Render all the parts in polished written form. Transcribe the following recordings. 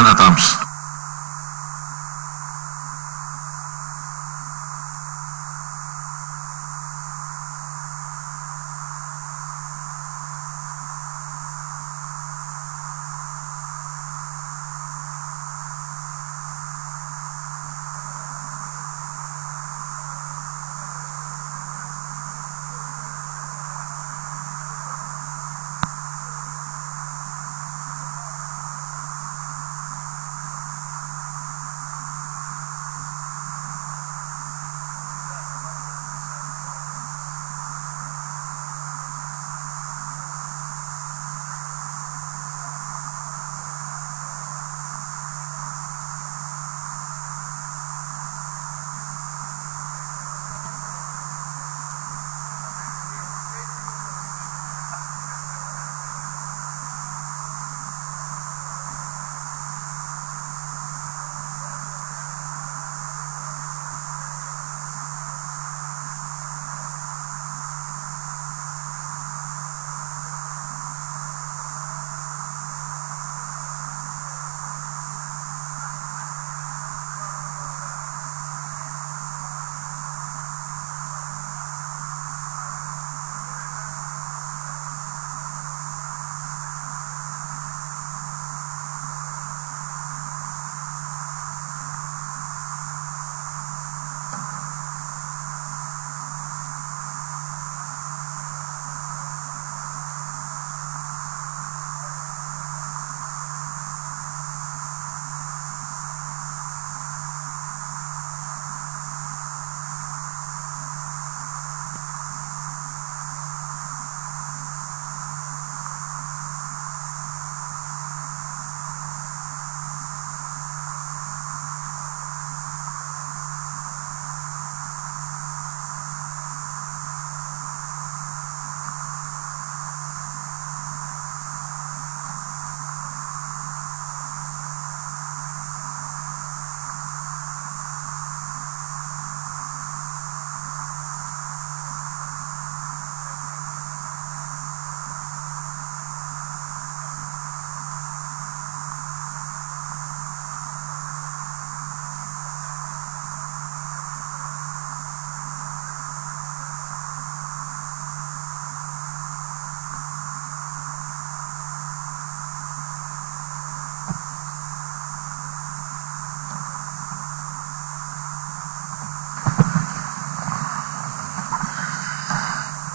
Senator Terms.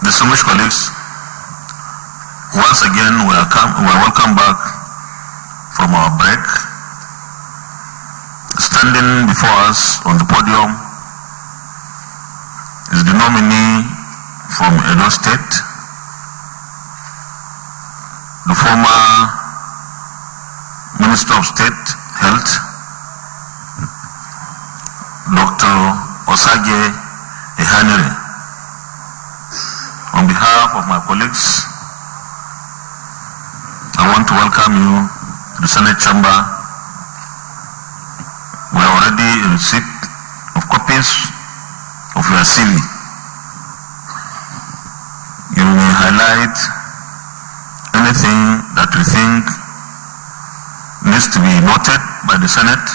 Distinguished colleagues, once again we are welcome back from our break. Standing before us on the podium is the nominee from Edo State, the former Minister of State Health, Dr. Osage Ehanire. On behalf of my colleagues, I want to welcome you to the Senate chamber. We are already in receipt of copies of your CV. You may highlight anything that you think needs to be noted by the Senate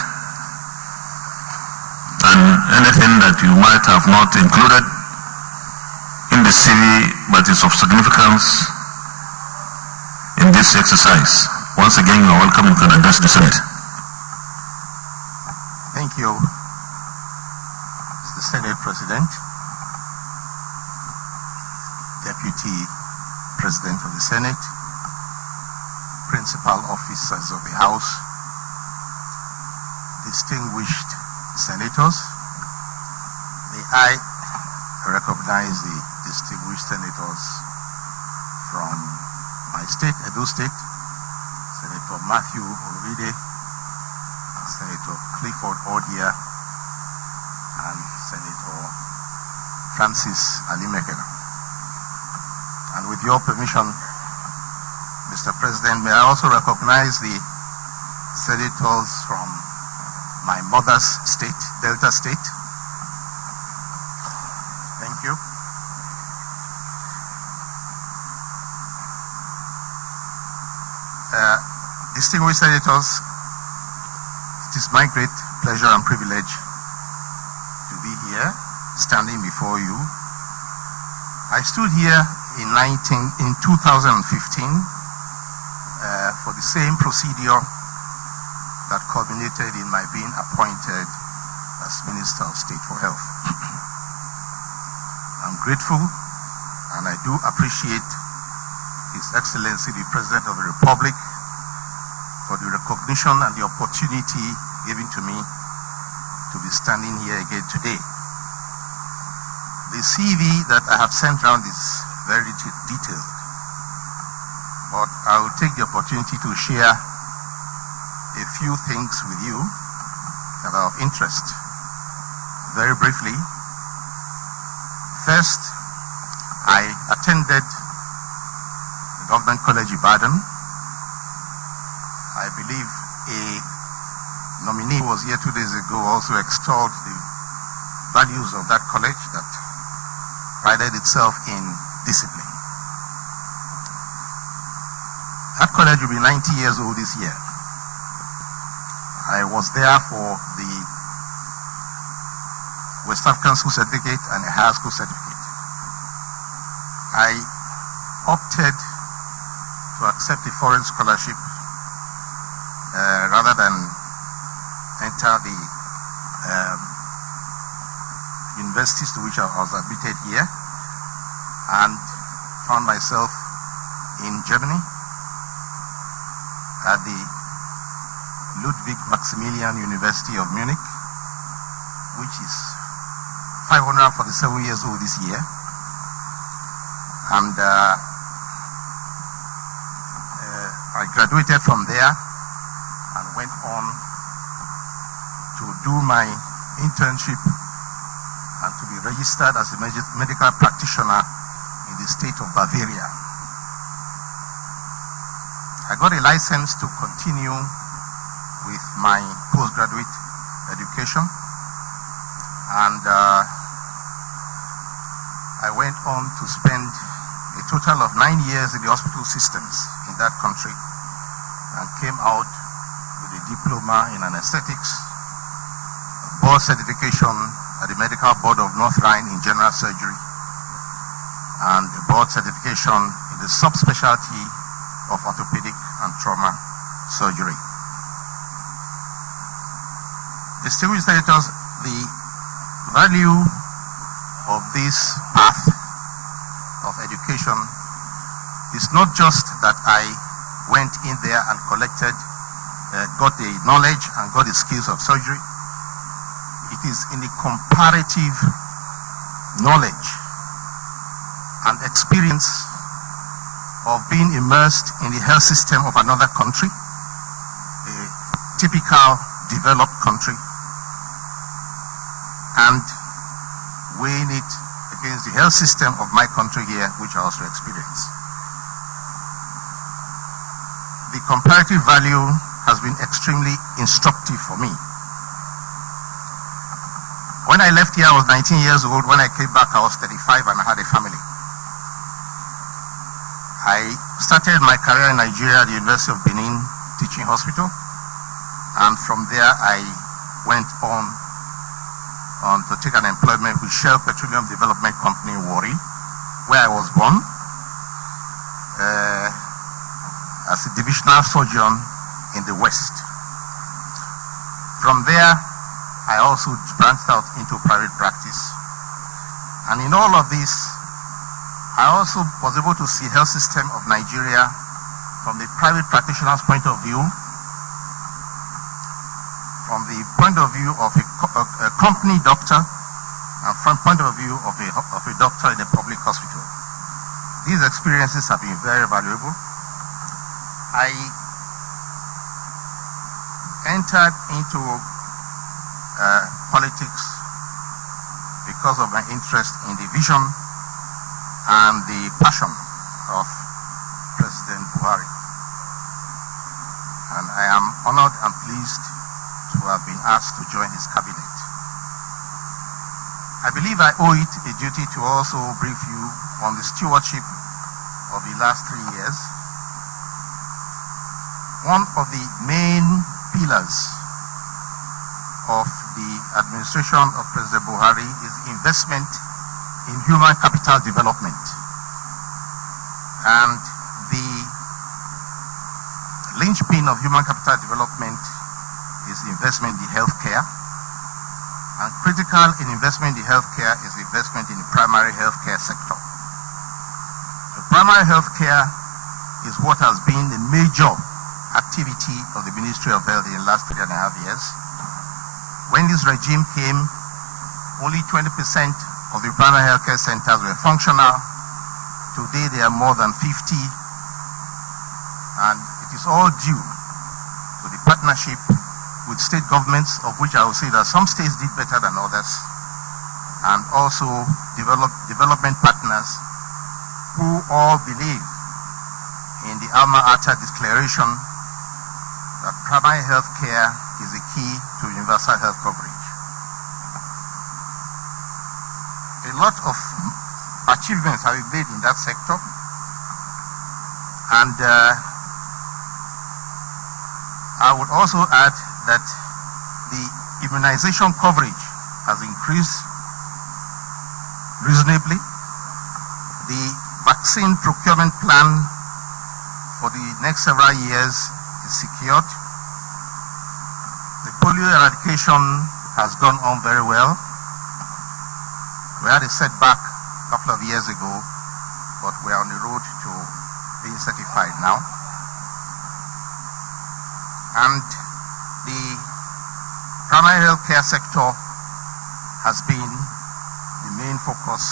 and anything that you might have not included in the CV but is of significance in this exercise. Once again, you are welcome. You can address the Senate. Thank you, Mr. Senate President, Deputy President of the Senate, Principal Officers of the House, distinguished senators. May I recognize the distinguished senators from my state, Edo State, Senator Matthew Oride, Senator Clifford Odia, and Senator Francis Alimekela. And with your permission, Mr. President, may I also recognize the senators from my mother's state, Delta State. Thank you. Distinguished senators, It is my great pleasure and privilege to be here, standing before you. I stood here in 2015 for the same procedure that culminated in my being appointed as Minister of State for Health. I'm grateful and I do appreciate His Excellency the President of the Republic for the recognition and the opportunity given to me to be standing here again today. The CV that I have sent around is very detailed, but I will take the opportunity to share a few things with you that are of interest. Very briefly, first, I attended the Government College Ibadan. I believe a nominee was here 2 days ago also extolled the values of that college that prided itself in discipline. That college will be 90 years old this year. I was there for the West African School Certificate and a higher school certificate. I opted to accept a foreign scholarship rather than enter the universities to which I was admitted here, and found myself in Germany at the Ludwig Maximilian University of Munich, which is 547 years old this year. And I graduated from there and went on to do my internship and to be registered as a medical practitioner in the state of Bavaria. I got a license to continue with my postgraduate education, and I went on to spend a total of 9 years in the hospital systems in that country and came out with a diploma in anesthetics, board certification at the Medical Board of North Rhine in general surgery, and a board certification in the subspecialty of orthopedic and trauma surgery. Distinguished senators, the value of this path of education is not just that I went in there and collected, got the knowledge and got the skills of surgery. It is in the comparative knowledge and experience of being immersed in the health system of another country, a typical developed country, and weighing it against the health system of my country here, which I also experience. The comparative value has been extremely instructive for me. When I left here, I was 19 years old. When I came back, I was 35 and I had a family. I started my career in Nigeria at the University of Benin Teaching Hospital, and from there I went on to take an employment with Shell Petroleum Development Company in Warri, where I was born, as a divisional surgeon in the West. From there, I also branched out into private practice. And in all of this, I also was able to see the health system of Nigeria from the private practitioner's point of view, from the point of view of a company doctor, and from the point of view of a doctor in a public hospital. These experiences have been very valuable. I entered into politics because of my interest in the vision and the passion of President Buhari. And I am honored and pleased to have been asked to join his cabinet. I believe I owe it a duty to also brief you on the stewardship of the last 3 years. One of the main pillars of the administration of President Buhari is investment in human capital development. And the linchpin of human capital development is investment in healthcare. And critical in investment in healthcare is investment in the primary healthcare sector. The primary healthcare is what has been the major activity of the Ministry of Health in the last 3.5 years. When this regime came, only 20% of the primary healthcare centers were functional. Today there are more than 50, and it is all due to the partnership with state governments, of which I will say that some states did better than others, and also development partners who all believe in the alma mater declaration that primary health care is the key to universal health coverage. A lot of achievements have been made in that sector, and I would also add that the immunization coverage has increased reasonably. The vaccine procurement plan for the next several years is secured. The polio eradication has gone on very well. We had a setback a couple of years ago, but we're on the road to being certified now. And the primary healthcare sector has been the main focus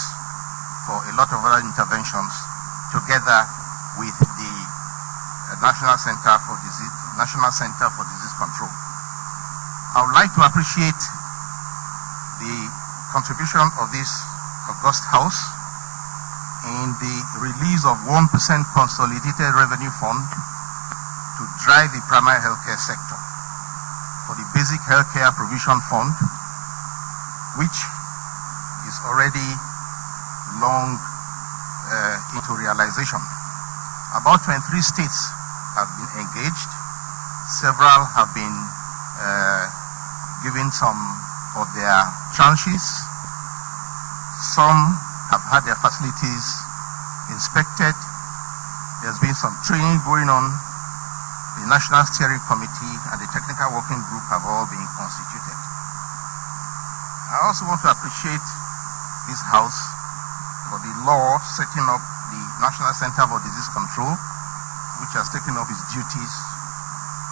for a lot of other interventions, together with the National Center for Disease Control. I would like to appreciate the contribution of this august House in the release of 1% consolidated revenue fund to drive the primary healthcare sector for the basic healthcare provision fund, which is already long into realization. About 23 states have been engaged. Several have been given some of their tranches. Some have had their facilities inspected. There's been some training going on. The National Steering Committee and the Technical Working Group have all been constituted. I also want to appreciate this House for the law setting up the National Center for Disease Control, which has taken up its duties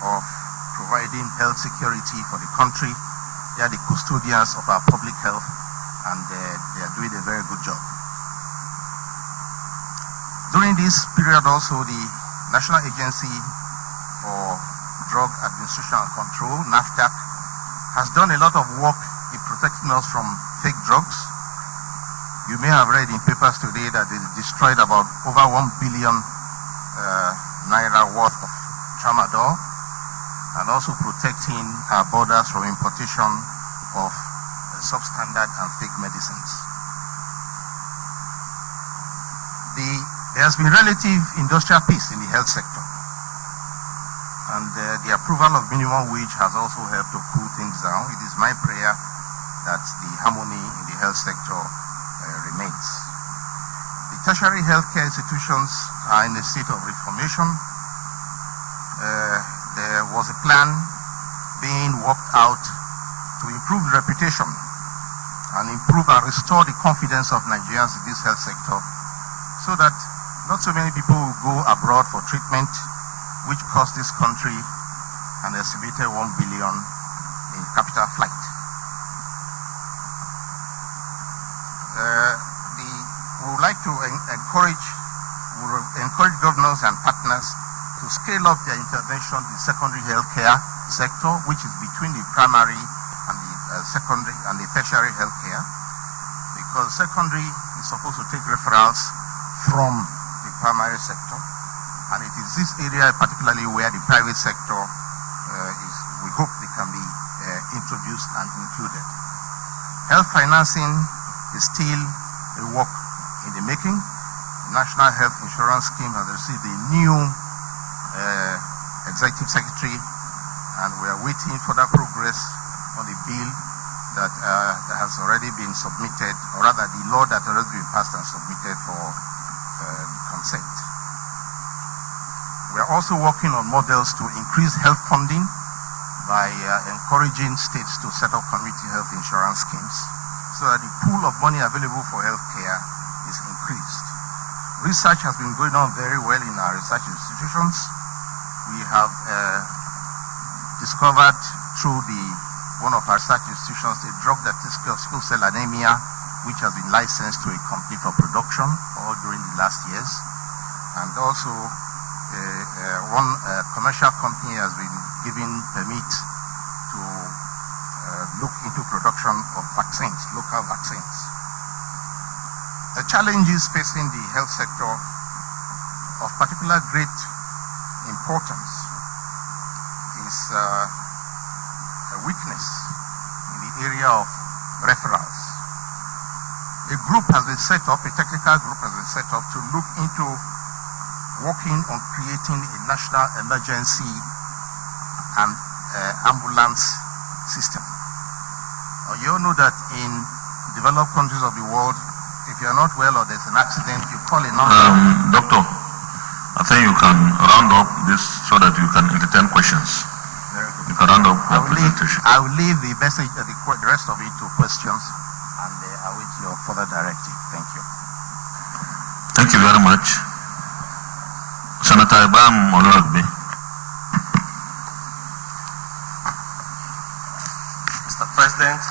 of providing health security for the country. They are the custodians of our public health, and they are doing a very good job. During this period also, the National Agency for Drug Administration and Control, NAFDAC, has done a lot of work in protecting us from fake drugs. You may have read in papers today that they destroyed about over 1 billion naira worth of tramadol, and also protecting our borders from importation of substandard and fake medicines. There has been relative industrial peace in the health sector, and the approval of minimum wage has also helped to cool things down. It is my prayer that the harmony in the health sector remains. The tertiary healthcare institutions are in a state of reformation. There was a plan being worked out to improve the reputation and improve and restore the confidence of Nigerians in this health sector, so that not so many people will go abroad for treatment, which cost this country an estimated 1 billion in capital flight. We would like to encourage governors and partners to scale up their intervention in the secondary healthcare sector, which is between the primary and the secondary and the tertiary healthcare, because secondary is supposed to take referrals from the primary sector, and it is this area particularly where the private sector we hope they can be introduced and included. Health financing is still a work in the making. The National Health Insurance Scheme has received a new executive secretary, and we are waiting for that progress on a bill that has already been submitted, or rather the law that has already been passed and submitted for consent. We are also working on models to increase health funding by encouraging states to set up community health insurance schemes so that the pool of money available for health care is increased. Research has been going on very well in our research institutions. We have discovered through one of our research institutions a drug that is called sickle cell anemia, which has been licensed to a company for production all during the last years. And also one commercial company has been given permit to look into production of vaccines, local vaccines. The challenges facing the health sector of particular great importance is a weakness in the area of referrals. A group has been set up, a technical group has been set up to look into working on creating a national emergency and ambulance system. You all know that in developed countries of the world, if you are not well or there's an accident, you call a number. Doctor, I think you can round up this so that you can entertain questions. You can round up your presentation. I will leave the message, the rest of it to questions, and I wait your further directive. Thank you. Thank you very much. Senator Ibam Oloragbe. Mr. President,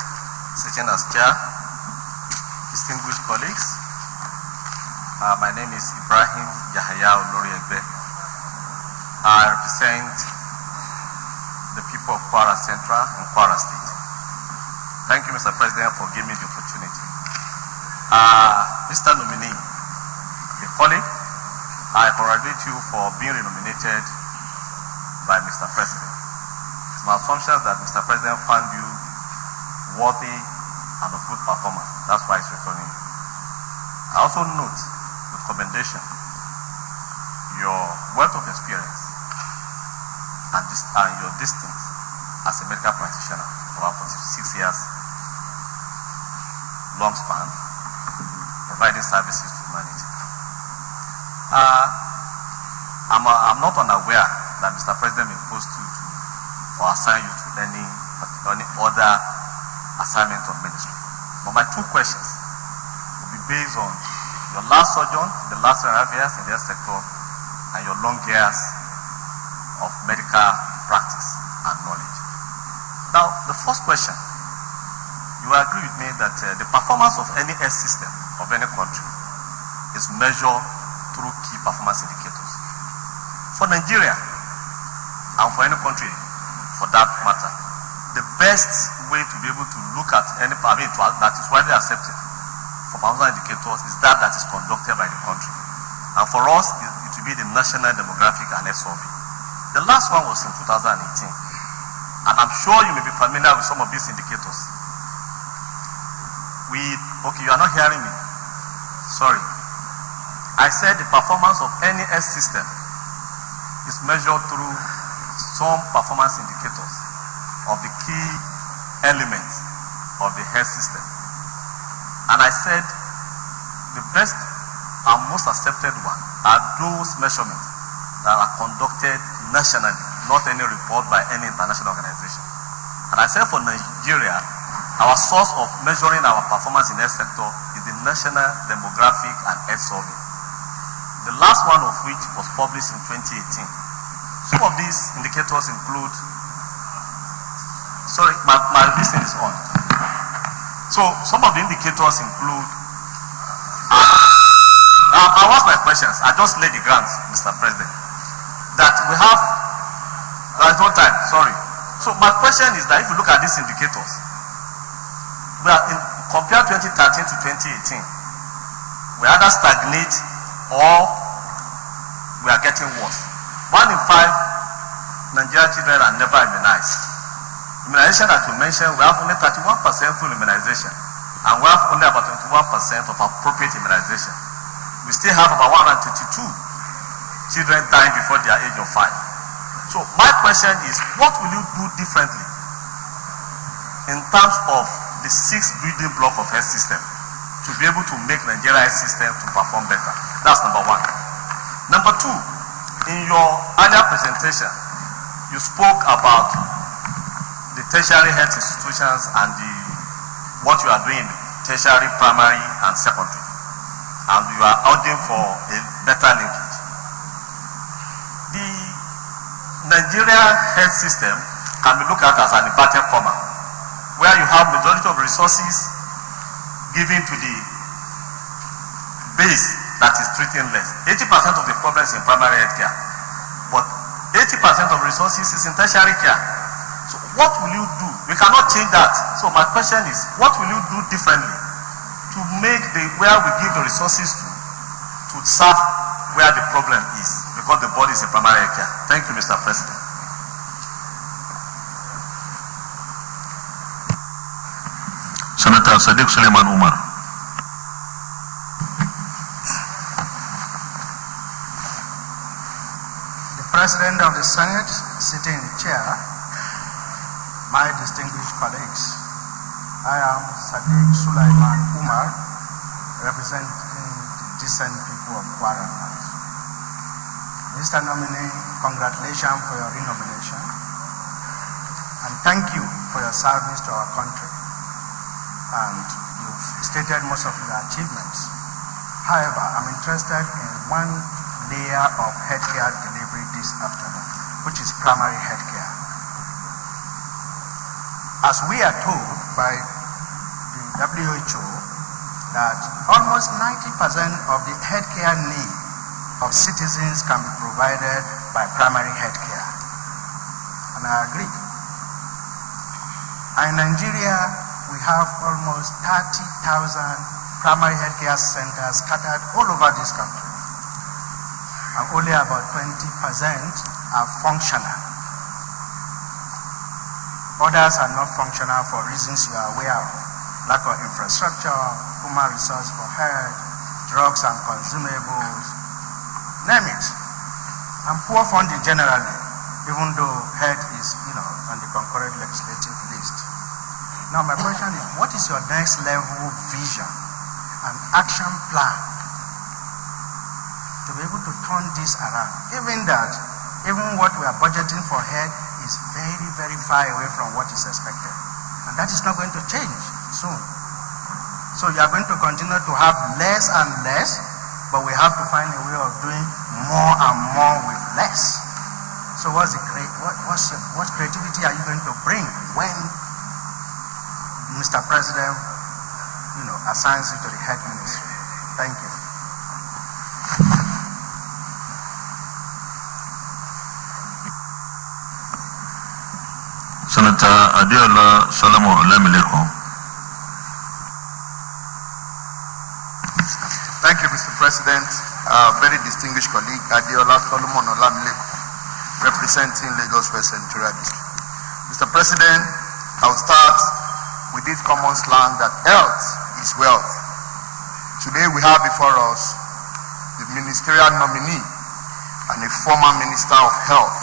sitting as chair, distinguished colleagues, my name is Ibrahim Yahaya Oloriegbe. I represent the people of Kwara Central and Kwara State. Thank you, Mr. President, for giving me the opportunity. Mr. Nominee, a colleague, I congratulate you for being renominated by Mr. President. It's my assumption that Mr. President found you worthy and of good performance. That's why he's returning you. I also note with commendation your wealth of experience and your distance as a medical practitioner for about 46 years, long span, providing services to humanity. I'm not unaware that Mr. President may post you to or assign you to any other assignment of ministry. But my two questions will be based on your last sojourn, the last 2.5 years in the health sector, and your long years of medical practice and knowledge. Now, the first question, you agree with me that the performance of any health system of any country is measured through key performance indicators. For Nigeria, and for any country for that matter, the best way to be able to look at any that is widely accepted for performance indicators is that is conducted by the country. And for us, it will be the National Demographic and Health Survey. The last one was in 2018. And I'm sure you may be familiar with some of these indicators. Okay, you are not hearing me. Sorry. I said the performance of any health system is measured through some performance indicators of the key elements of the health system. And I said the best and most accepted one are those measurements that are conducted nationally, not any report by any international organization. And I said for Nigeria, our source of measuring our performance in the health sector is the National Demographic and Health Survey, the last one of which was published in 2018. Some of these indicators include, sorry, my listening is on. So some of the indicators include, I'll ask my questions. I just laid the grounds, Mr. President, that we have, there's no time, sorry. So my question is that if you look at these indicators, we are compare 2013 to 2018, we either stagnate or we are getting worse. 1 in 5 Nigerian children are never immunized. Immunization that you mentioned, we have only 31% full immunization, and we have only about 21% of appropriate immunization. We still have about 132 children dying before their age of 5. So my question is, what will you do differently in terms of the 6 building block of health system to be able to make Nigeria health system to perform better. That's number one. Number two, in your earlier presentation, you spoke about the tertiary health institutions and what you are doing, tertiary, primary, and secondary. And you are urging for a better linkage. The Nigeria health system can be looked at as an inverted comma, where you have majority of resources given to the base that is treating less. 80% of the problems in primary health care, but 80% of resources is in tertiary care. So what will you do? We cannot change that. So my question is, what will you do differently to make where we give the resources to serve where the problem is, because the body is in primary health care? Thank you, Mr. President. Senator Sadiq Suleiman Umar. The President of the Senate, sitting in the chair, my distinguished colleagues, I am Sadiq Suleiman Umar, representing the decent people of Kwara. Mr. Nominee, congratulations for your renomination, and thank you for your service to our country. And you've stated most of your achievements. However, I'm interested in one layer of healthcare delivery this afternoon, which is primary healthcare. As we are told by the WHO that almost 90% of the healthcare need of citizens can be provided by primary healthcare. And I agree. In Nigeria, we have almost 30,000 primary healthcare centers scattered all over this country. And only about 20% are functional. Others are not functional for reasons you are aware of. Lack of infrastructure, human resource for health, drugs and consumables, name it. And poor funding generally, even though health is, on the concurrent legislative list. Now my question is, what is your next level vision and action plan to be able to turn this around? Even what we are budgeting for health is very, very far away from what is expected. And that is not going to change soon. So you are going to continue to have less and less, but we have to find a way of doing more and more with less. So what creativity are you going to bring when Mr. President, assigns you to the health ministry? Thank you. Senator Adiola Solomon Olamileko. Thank you, Mr. President. Very distinguished colleague, Adiola Solomon Olamileko, representing Lagos West Senatorial District. Mr. President, I will start with this common slang that health is wealth. Today we have before us the ministerial nominee and a former Minister of Health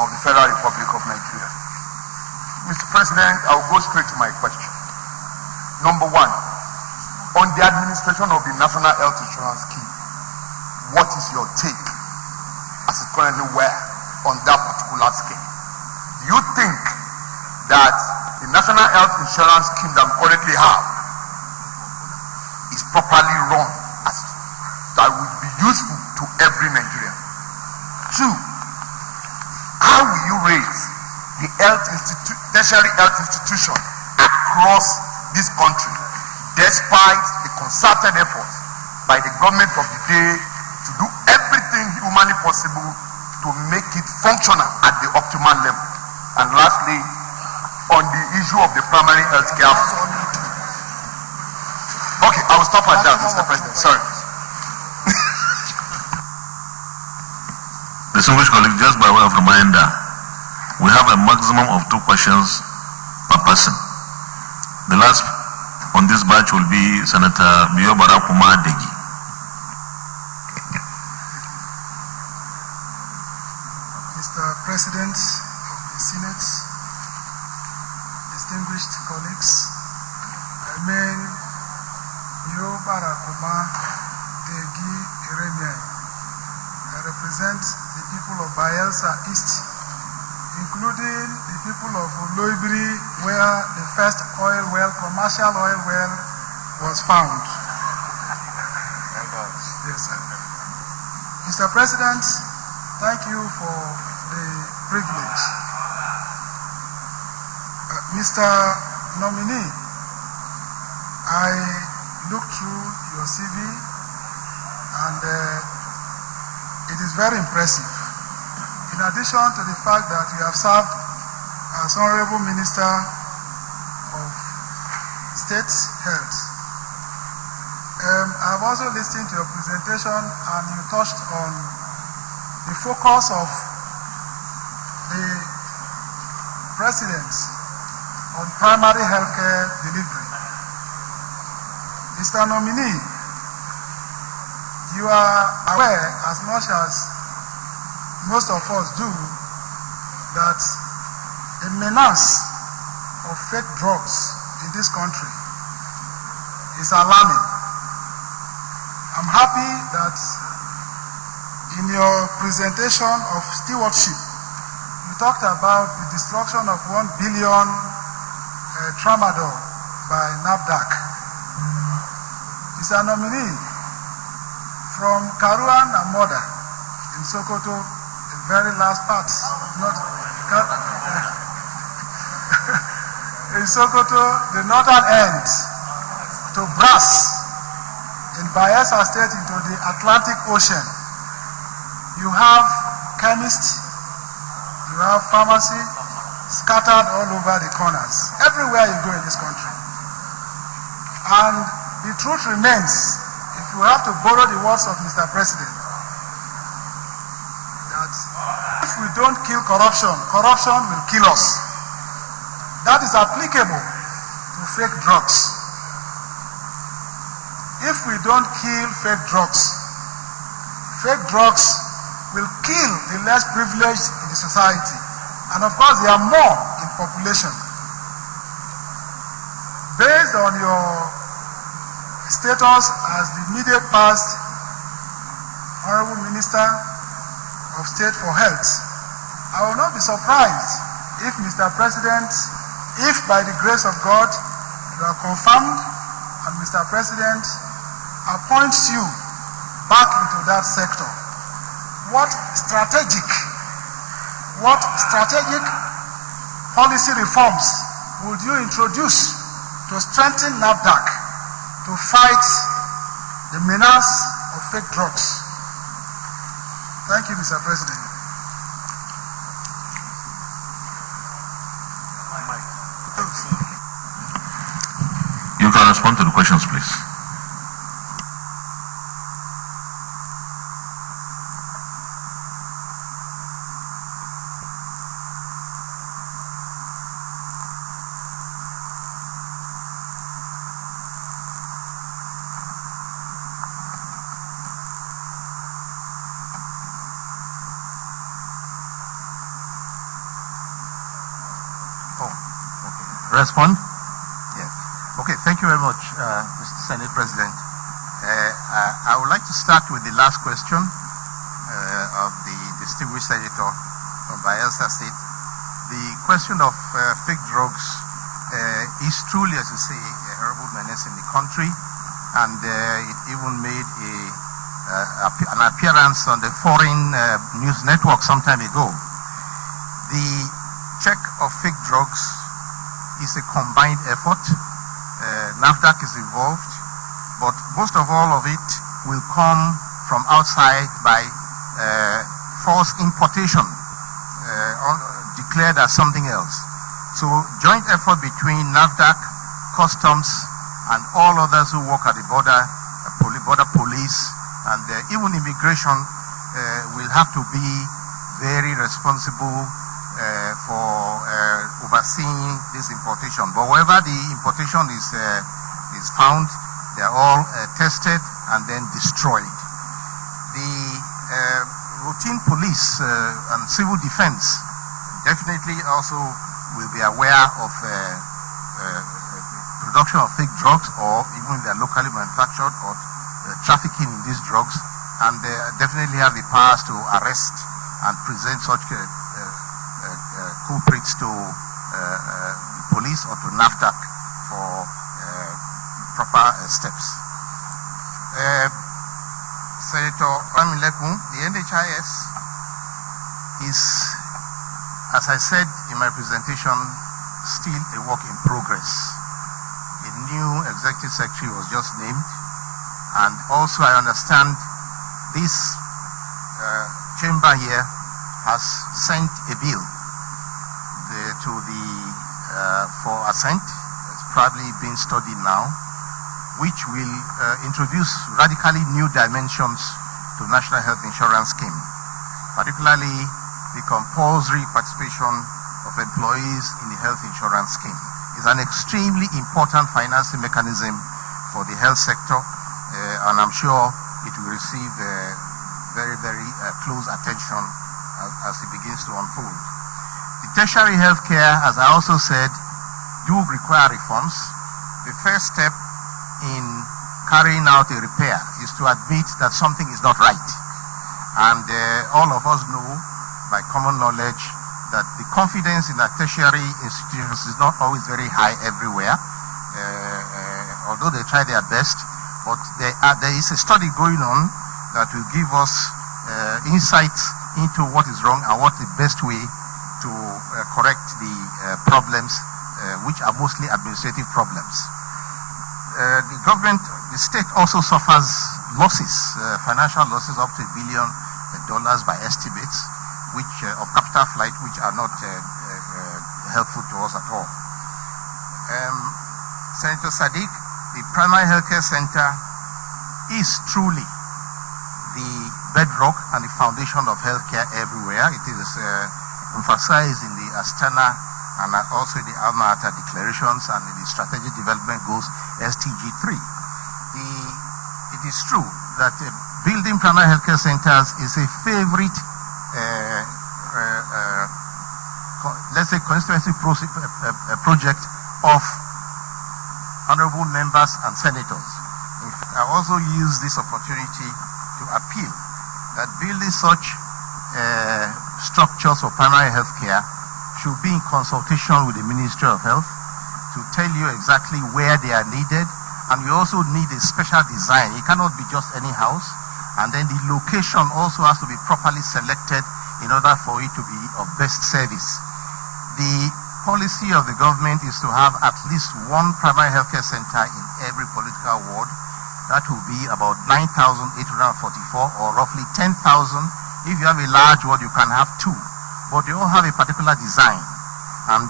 of the Federal Republic of Nigeria. Mr. President, I will go straight to my question. Number one, on the administration of the National Health Insurance Scheme, what is your take as it currently were on that particular scheme? Do you think that the National Health Insurance Scheme that we currently have is properly run, as that would be useful to every Nigerian? Two, how will you raise the tertiary health institution across this country, despite the concerted efforts by the government of the day to do everything humanly possible to make it functional at the optimal level? And lastly, on the issue of the primary health care. Okay, I will stop at that, Mr. President. Sorry. Distinguished colleague, just by way of reminder, we have a maximum of 2 questions per person. The last on this batch will be Senator Biobara Kumar Degi. Mr. President of the Senate, distinguished colleagues, Amen, Yo Barakuma, Degi Irene. I represent the people of Bayelsa East, including the people of Oloibiri, where the first oil well, commercial oil well, was found. Yes, sir. Mr. President, thank you for the privilege. Mr. Nominee, I looked through your CV and it is very impressive. In addition to the fact that you have served as Honorable Minister of State Health, I have also listened to your presentation and you touched on the focus of the President on primary healthcare delivery. Mr. Nominee, you are aware, as much as most of us do, that the menace of fake drugs in this country is alarming. I'm happy that in your presentation of stewardship, you talked about the destruction of 1 billion tramadol by NAFDAC. Mr. Nominee, from Karuan and Moda in Sokoto, the very last part, in Sokoto, the northern end, to Brass, in Bayelsa State into the Atlantic Ocean. You have chemists, you have pharmacy scattered all over the corners, everywhere you go in this country. And the truth remains, if you have to borrow the words of Mr. President, that if we don't kill corruption, corruption will kill us. That is applicable to fake drugs. If we don't kill fake drugs will kill the less privileged in the society. And of course, there are more in population. Based on your status as the immediate past Honorable Minister of State for Health, I will not be surprised if Mr. President, if by the grace of God, you are confirmed and Mr. President appoints you back into that sector. What strategic policy reforms would you introduce to strengthen NAFDAC to fight the menace of fake drugs? Thank you, Mr. President. You can respond to the questions, please. Respond? Yes. Okay, thank you very much, Mr. Senate President. I would like to start with the last question of the distinguished senator from Bayelsa State. The question of fake drugs is truly, as you say, a horrible menace in the country, and it even made an appearance on the foreign news network some time ago. The check of fake drugs is a combined effort. NAFDAC is involved, but most of all of it will come from outside by false importation, declared as something else. So joint effort between NAFDAC, customs, and all others who work at the border, border police, and even immigration will have to be very responsible for overseeing this importation. But wherever the importation is found, they are all tested and then destroyed. The routine police and civil defense definitely also will be aware of production of fake drugs, or even if they are locally manufactured, or trafficking in these drugs, and they definitely have the powers to arrest and present such culprits to police or to NAFDAC for proper steps. Senator Amilekun, the NHIS is, as I said in my presentation, still a work in progress. A new executive secretary was just named, and also I understand this chamber here has sent a bill for assent. It's probably being studied now, which will introduce radically new dimensions to National Health Insurance Scheme, particularly the compulsory participation of employees in the health insurance scheme. It's an extremely important financing mechanism for the health sector, and I'm sure it will receive very, very close attention as it begins to unfold. The tertiary healthcare, as I also said, do require reforms. The first step in carrying out a repair is to admit that something is not right. And all of us know by common knowledge that the confidence in our tertiary institutions is not always very high everywhere, although they try their best. But there is a study going on that will give us insights into what is wrong and what the best way to correct the problems, which are mostly administrative problems. The government, the state also suffers losses, financial losses up to $1 billion by estimates, which of capital flight, which are not helpful to us at all. Senator Sadiq, the primary healthcare center is truly the bedrock and the foundation of healthcare everywhere. It is emphasized in the Astana and also in the Alma Ata declarations and in the strategic development goals STG3. It is true that building primary healthcare centers is a favorite, let's say, constituency project of honorable members and senators. In fact, I also use this opportunity to appeal that building such structures for primary health care should be in consultation with the Ministry of Health to tell you exactly where they are needed. And you also need a special design. It cannot be just any house. And then the location also has to be properly selected in order for it to be of best service. The policy of the government is to have at least one primary healthcare center in every political ward. That will be about 9,844, or roughly 10,000. If you have a large ward, you can have two. But they all have a particular design. And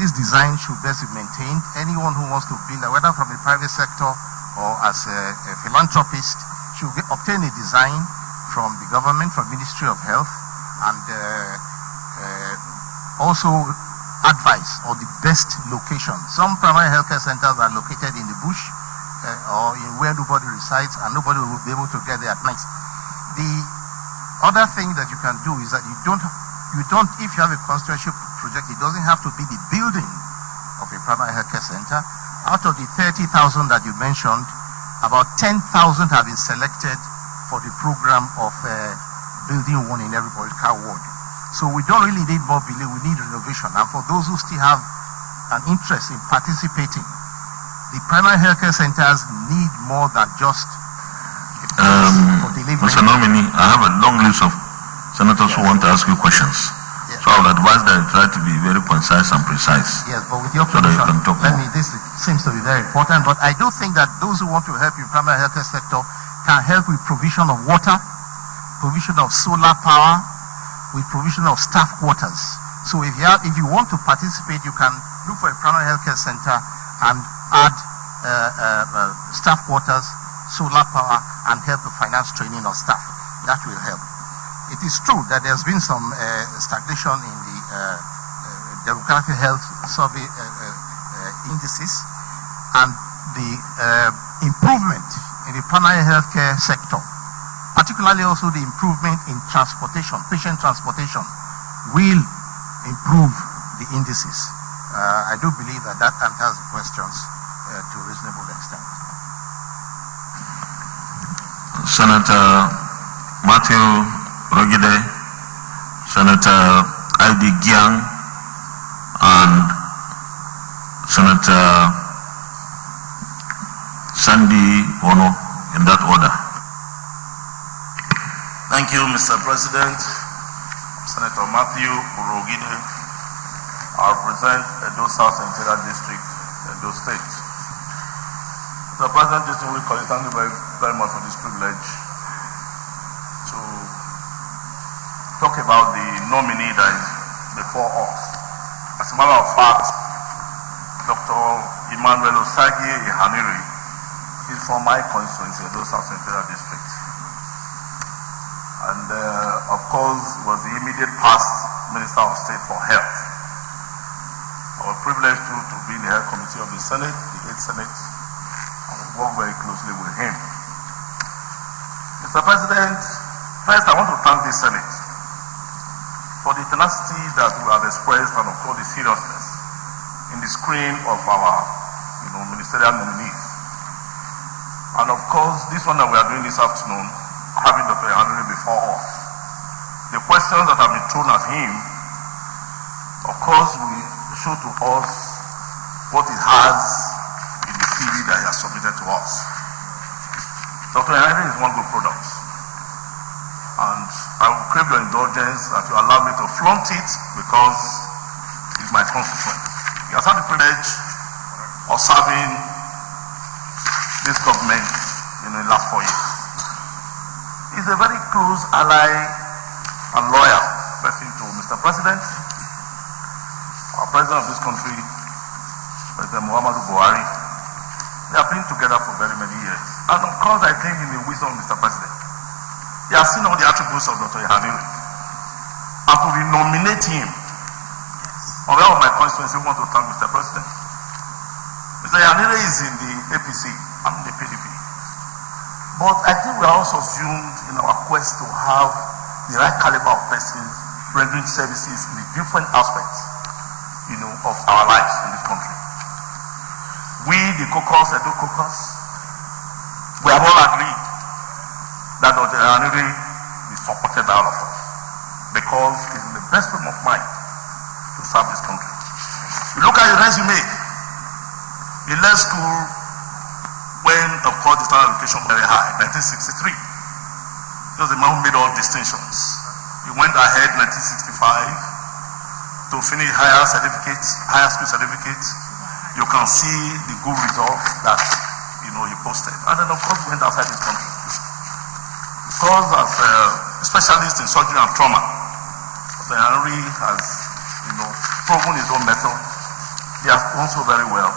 this design should best be maintained. Anyone who wants to build, whether from the private sector or as a philanthropist, should obtain a design from the government, from Ministry of Health, and also advice on the best location. Some primary healthcare centers are located in the bush or in where nobody resides, and nobody will be able to get there at night. The other thing that you can do is that you don't, if you have a constituency project, it doesn't have to be the building of a primary healthcare center. Out of the 30,000 that you mentioned, about 10,000 have been selected for the program of building one in every political ward. So we don't really need more building, we need renovation. And for those who still have an interest in participating, the primary healthcare centers need more than just a place for delivery. Mr. Nominee, I have a long list of senators who want to ask you questions. Yes. So I would advise that you try to be very concise and precise. Yes, but with your so that you permission, can talk more. this seems to be very important, but I do think that those who want to help in primary healthcare sector can help with provision of water, provision of solar power, with provision of staff quarters. So if you want to participate, you can look for a primary healthcare center and add staff quarters, solar power, and help the finance training of staff. That will help. It is true that there's been some stagnation in the demographic health survey indices, and the improvement in the primary healthcare sector, particularly also the improvement in transportation, patient transportation, will improve the indices. I do believe that that answers the questions to a reasonable extent. Senator Matthew Rogide, Senator I.D. Giang, and Senator Sandy Ono, in that order. Thank you, Mr. President. Senator Matthew Rogide, I represent Edo South Interior District, Edo State. Mr. President, distinguished colleagues, thank you very much for this privilege to talk about the nominee that is before us. As a matter of fact, Dr. Emmanuel Osagi Ihanire is from my constituency, Edo South Interior District. And of course, was the immediate past Minister of State for Health. I was privileged to be in the Health Committee of the Senate, the 8th Senate, and work very closely with him. Mr. President, first I want to thank the Senate for the tenacity that we have expressed and of course the seriousness in the screening of our ministerial nominees. And of course, this one that we are doing this afternoon, having Dr. Ihanire before us, the questions that have been thrown at him, of course, will show to us what it has in the CV that he has submitted to us. Dr. Ihanire is one good product, and I will crave your indulgence that you allow me to flaunt it because he's my constituent. He has had the privilege of serving this government in the last 4 years. He's a very close ally and loyal person to Mr. President, our president of this country, President Muhammadu Buhari. They have been together for very many years. And of course, I think in the wisdom of Mr. President, he has seen all the attributes of Dr. Ihanire. And to renominate him, on behalf of my constituency, we want to thank Mr. President. Mr. Ihanire is in the APC, I'm in the PDP. But I think we are also assumed in our quest to have the right caliber of persons rendering services in the different aspects, of our lives in this country. We, the caucus, Edo caucus, we have all agreed that Dr. Ihanire is supported by all of us because he's in the best frame of mind to serve this country. You look at your resume, he left school when, of course, the standard education was very high, 1963. He was the man who made all distinctions. He went ahead in 1965 to finish higher school certificates. You can see the good results that, he posted. And then, of course, he went outside this country. Because as a specialist in surgery and trauma, Dr. Ihanire has, proven his own method. He has done so very well.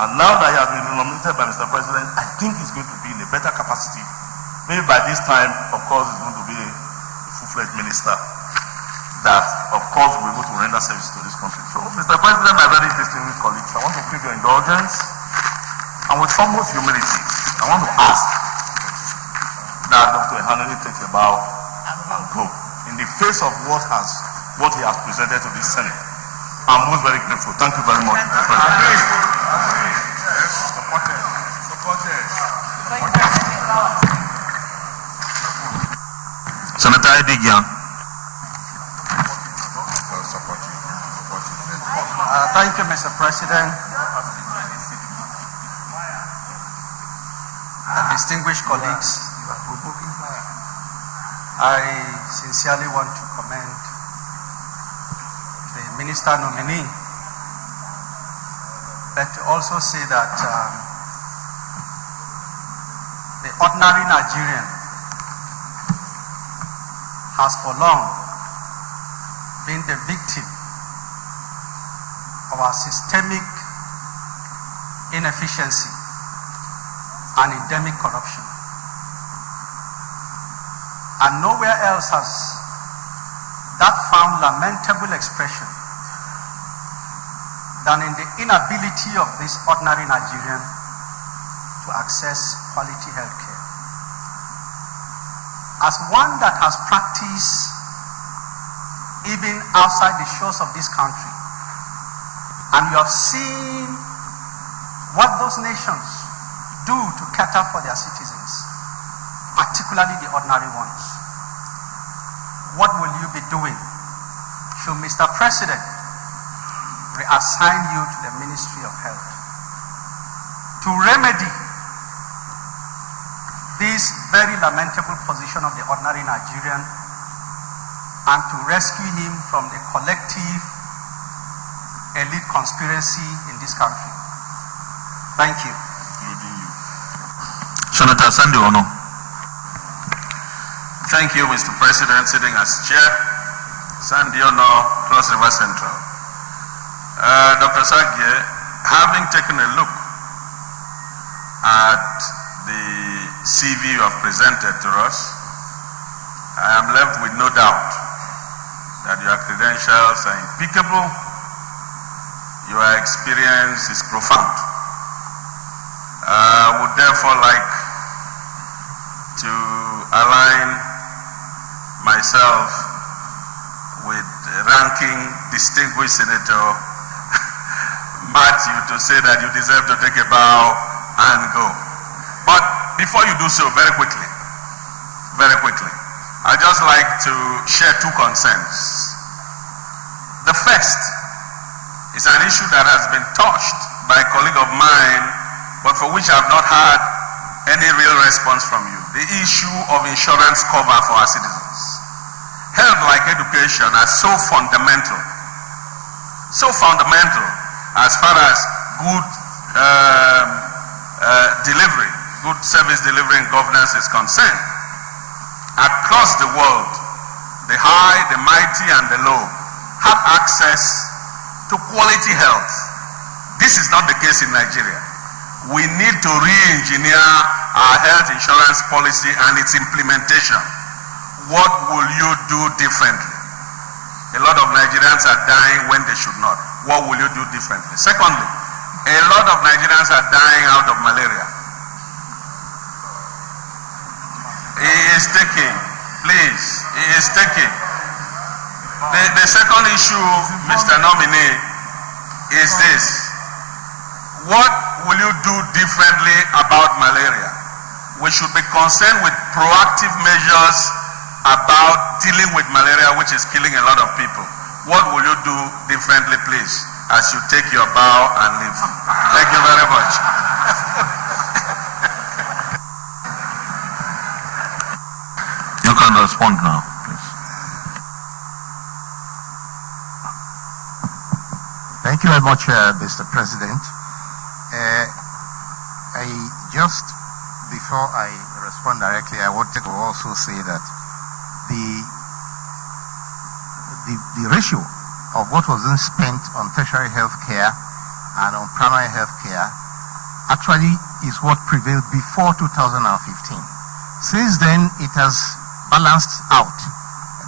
And now that he has been nominated by Mr. President, I think he's going to be in a better capacity. Maybe by this time, of course, he's going to be a full-fledged minister that, of course, will be able to render service to this country. So, Mr. President, my very distinguished colleagues, I want to give your indulgence, and with foremost humility, I want to ask that Dr. Ihanire take a bow and go in the face of what he has presented to this Senate. I'm most very grateful. Thank you very much, Mr. President. Senator I.D. Giang. Thank you, Mr. President. Distinguished colleagues, I sincerely want to commend the minister nominee, but to also say that the ordinary Nigerian has for long been the victim of our systemic inefficiency and endemic corruption. And nowhere else has that found lamentable expression than in the inability of this ordinary Nigerian to access quality health care. As one that has practiced even outside the shores of this country, And you have seen what those nations do to cater for their citizens, particularly the ordinary ones. What will you be doing should Mr. President reassign you to the Ministry of Health to remedy this very lamentable position of the ordinary Nigerian and to rescue him from the collective elite conspiracy in this country? Thank you. Senator Sandy Ono. Thank you, Mr. President, sitting as chair. Sandy Ono, Cross River Central. Dr. Sagie, having taken a look at the CV you have presented to us, I am left with no doubt that your credentials are impeccable, your experience is profound. I would therefore like to align myself with ranking distinguished Senator Matthew to say that you deserve to take a bow and go. But before you do so, very quickly, I'd just like to share two concerns. The first is an issue that has been touched by a colleague of mine, but for which I have not had any real response from you. The issue of insurance cover for our citizens. Health, like education, are so fundamental as far as good delivery, good service delivery and governance is concerned. Across the world, the high, the mighty, and the low have access to quality health. This is not the case in Nigeria. We need to re-engineer our health insurance policy and its implementation. What will you do differently? A lot of Nigerians are dying when they should not. What will you do differently? Secondly, a lot of Nigerians are dying out of malaria. He is taking, please, he is taking. The second issue, Mr. Nominee, is this. What will you do differently about malaria? We should be concerned with proactive measures about dealing with malaria, which is killing a lot of people. What will you do differently, please, as you take your bow and leave? Thank you very much. You can respond now, please. Thank you very much, Mr. President. Before I respond directly, I wanted to also say that the ratio of what was spent on tertiary health care and on primary health care actually is what prevailed before 2015. Since then, it has balanced out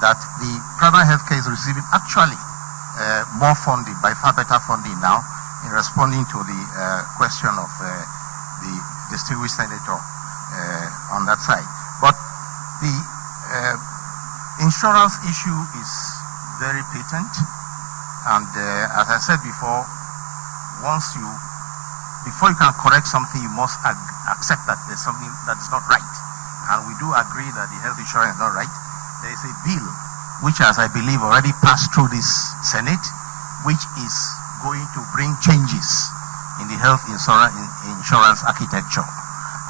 that the primary health care is receiving actually more funding, by far better funding now, in responding to the question of the distinguished senator on that side. But the insurance issue is very patent, and as I said before, before you can correct something, you must accept that there's something that is not right. And we do agree that the health insurance is not right. There is a bill which, as I believe, already passed through this Senate, which is going to bring changes in the health insurance architecture.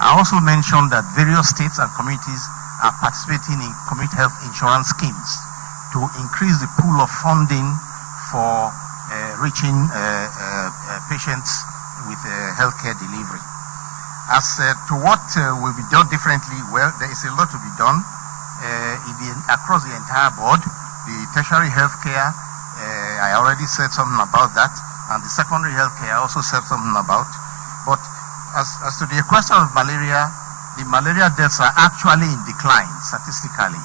I also mentioned that various states and communities are participating in community health insurance schemes to increase the pool of funding for reaching patients with healthcare delivery. As to what will be done differently, well, there is a lot to be done across the entire board. The tertiary healthcare, I already said something about that, and the secondary healthcare I also said something about. But as to the question of malaria, the malaria deaths are actually in decline statistically.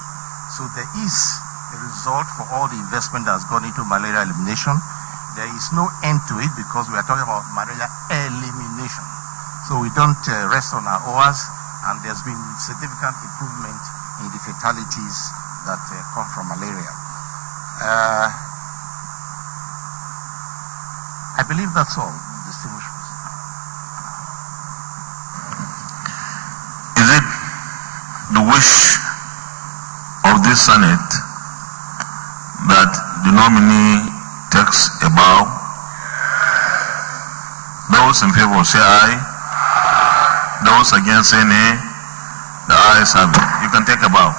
So there is a result for all the investment that has gone into malaria elimination. There is no end to it because we are talking about malaria elimination. So we don't rest on our oars, and there's been significant improvement in the fatalities that come from malaria. I believe that's all, distinguished President. Is it the wish of this Senate that the nominee takes a bow? Those in favor say aye. Those against say nay. The ayes have it. You can take a bow.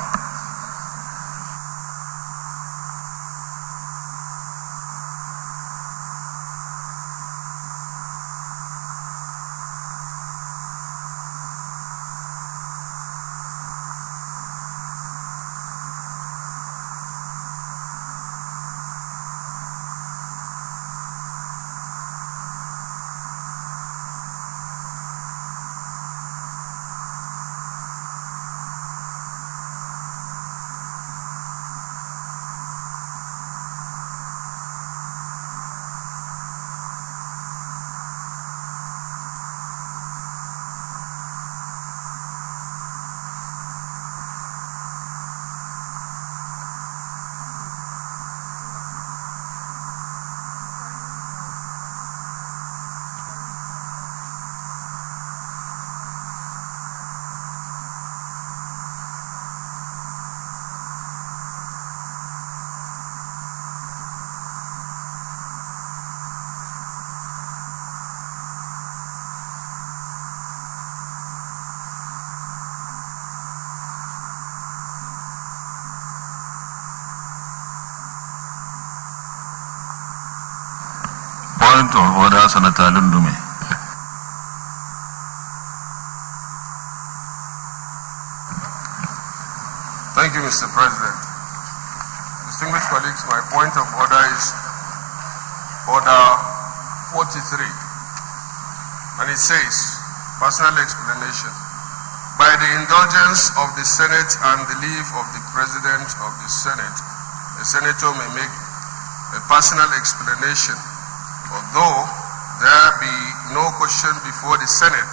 Point of order, Senator Lundume. Thank you, Mr. President. Distinguished colleagues, my point of order is Order 43. And it says, personal explanation. By the indulgence of the Senate and the leave of the President of the Senate, the Senator may make a personal explanation, although there be no question before the Senate,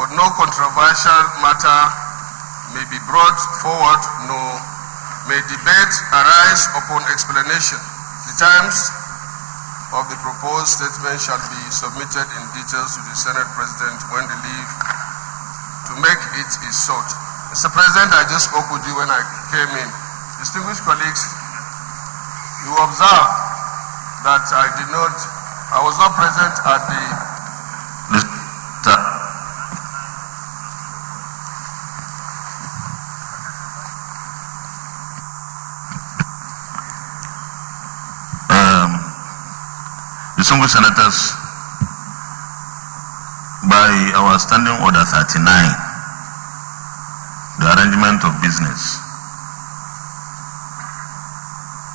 but no controversial matter may be brought forward, nor may debate arise upon explanation. The terms of the proposed statement shall be submitted in details to the Senate President when the leave to make it is sought. Mr. President, I just spoke with you when I came in. Distinguished colleagues, you observe that I was not present at the distinguished senators, by our Standing Order 39, the arrangement of business,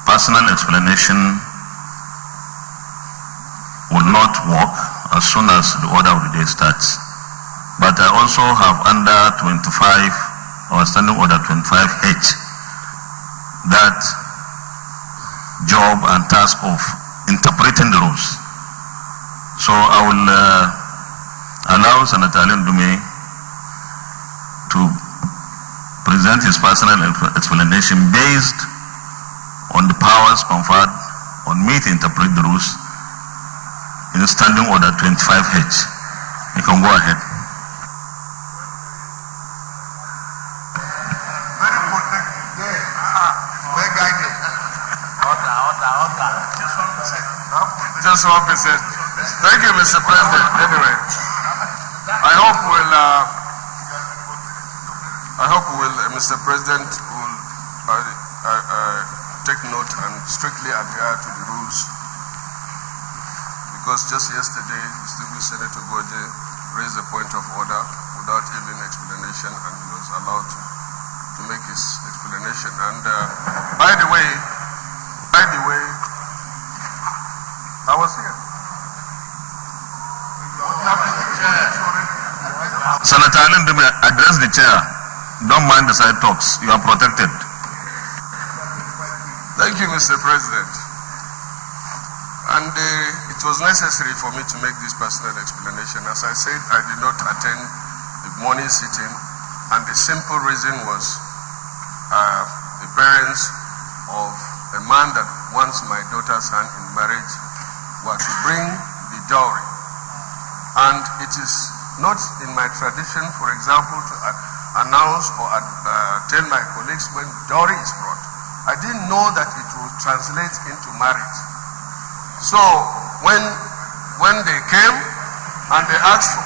personal explanation will not work as soon as the order of the day starts. But I also have under 25, our Standing Order 25H, that job and task of interpreting the rules. So I will allow Senator Lundume to present his personal explanation based on the powers conferred on me to interpret the rules in Standing Order 25H. You can go ahead. Just 1%. Thank you, Mr. President. Anyway, I hope Mr. President will take note and strictly adhere to the rules. Because just yesterday, distinguished Senator Goje raised a point of order without even explanation, and he was allowed to make his explanation. And by the way, I was here. Senator Lundume, address the chair. Don't mind the side talks. You are protected. Thank you, Mr. President. And it was necessary for me to make this personal explanation. As I said, I did not attend the morning sitting, and the simple reason was the parents of a man that wants my daughter's hand in marriage were to bring the dowry. And it is not in my tradition, for example, to announce or tell my colleagues when dowry is brought. I didn't know that it would translate into marriage. So when they came and they asked for,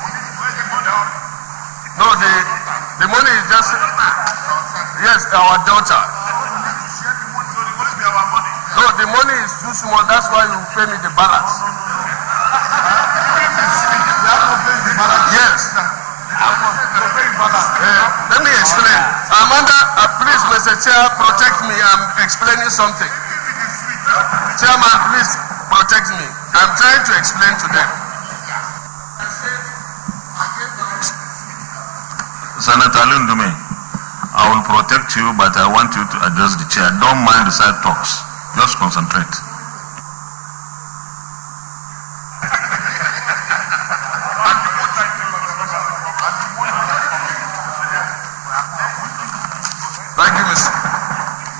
no, the money is just, yes, our daughter. No, the money is too small, that's why you pay me the balance. Yes. Let me explain. Amanda, please, Mr. Chair, protect me. I'm explaining something. Chairman, please protect me. I'm trying to explain to them. Senator Alindume, I will protect you, but I want you to address the chair. Don't mind the side talks. Just concentrate.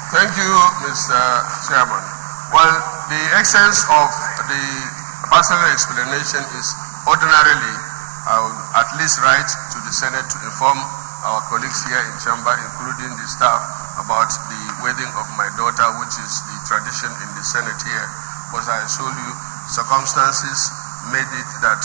Thank you, Mr. Chairman. Well, the essence of the personal explanation is ordinarily I would at least write to the Senate to inform our colleagues here in chamber, including the staff, about the wedding of my daughter, which is the tradition in the Senate here. Because I told you, circumstances made it that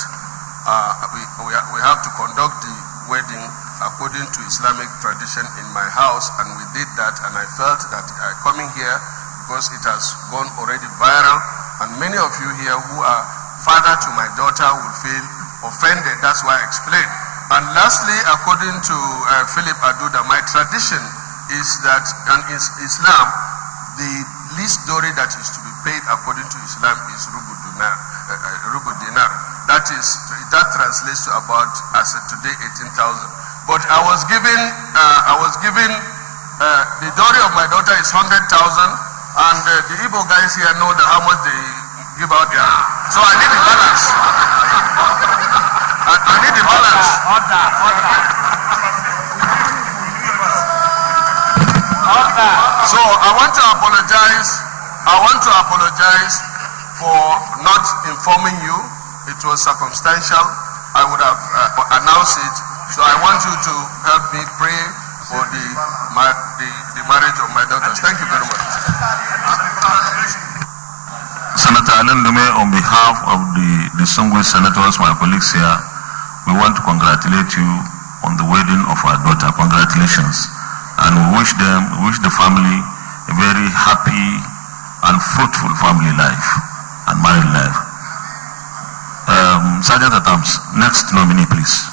we have to conduct the wedding according to Islamic tradition in my house, and we did that, and I felt that coming here, because it has gone already viral, and many of you here who are father to my daughter will feel offended. That's why I explained. And lastly, according to Philip Aduda, my tradition is that in Islam, the least dowry that is to be paid according to Islam is rubu dinar. That translates to about, as of today, 18,000. But I was given the dowry of my daughter is 100,000, and the Igbo guys here know how much they give out there. So I need the balance. I need the balance. So I want to apologize for not informing you. It was circumstantial. I would have announced it. So I want you to help me pray for the marriage of my daughters. Thank you very much. Senator Alindume, on behalf of the distinguished senators, my colleagues here, we want to congratulate you on the wedding of our daughter. Congratulations. And we wish the family a very happy and fruitful family life and married life. Sergeant at Arms, next nominee, please.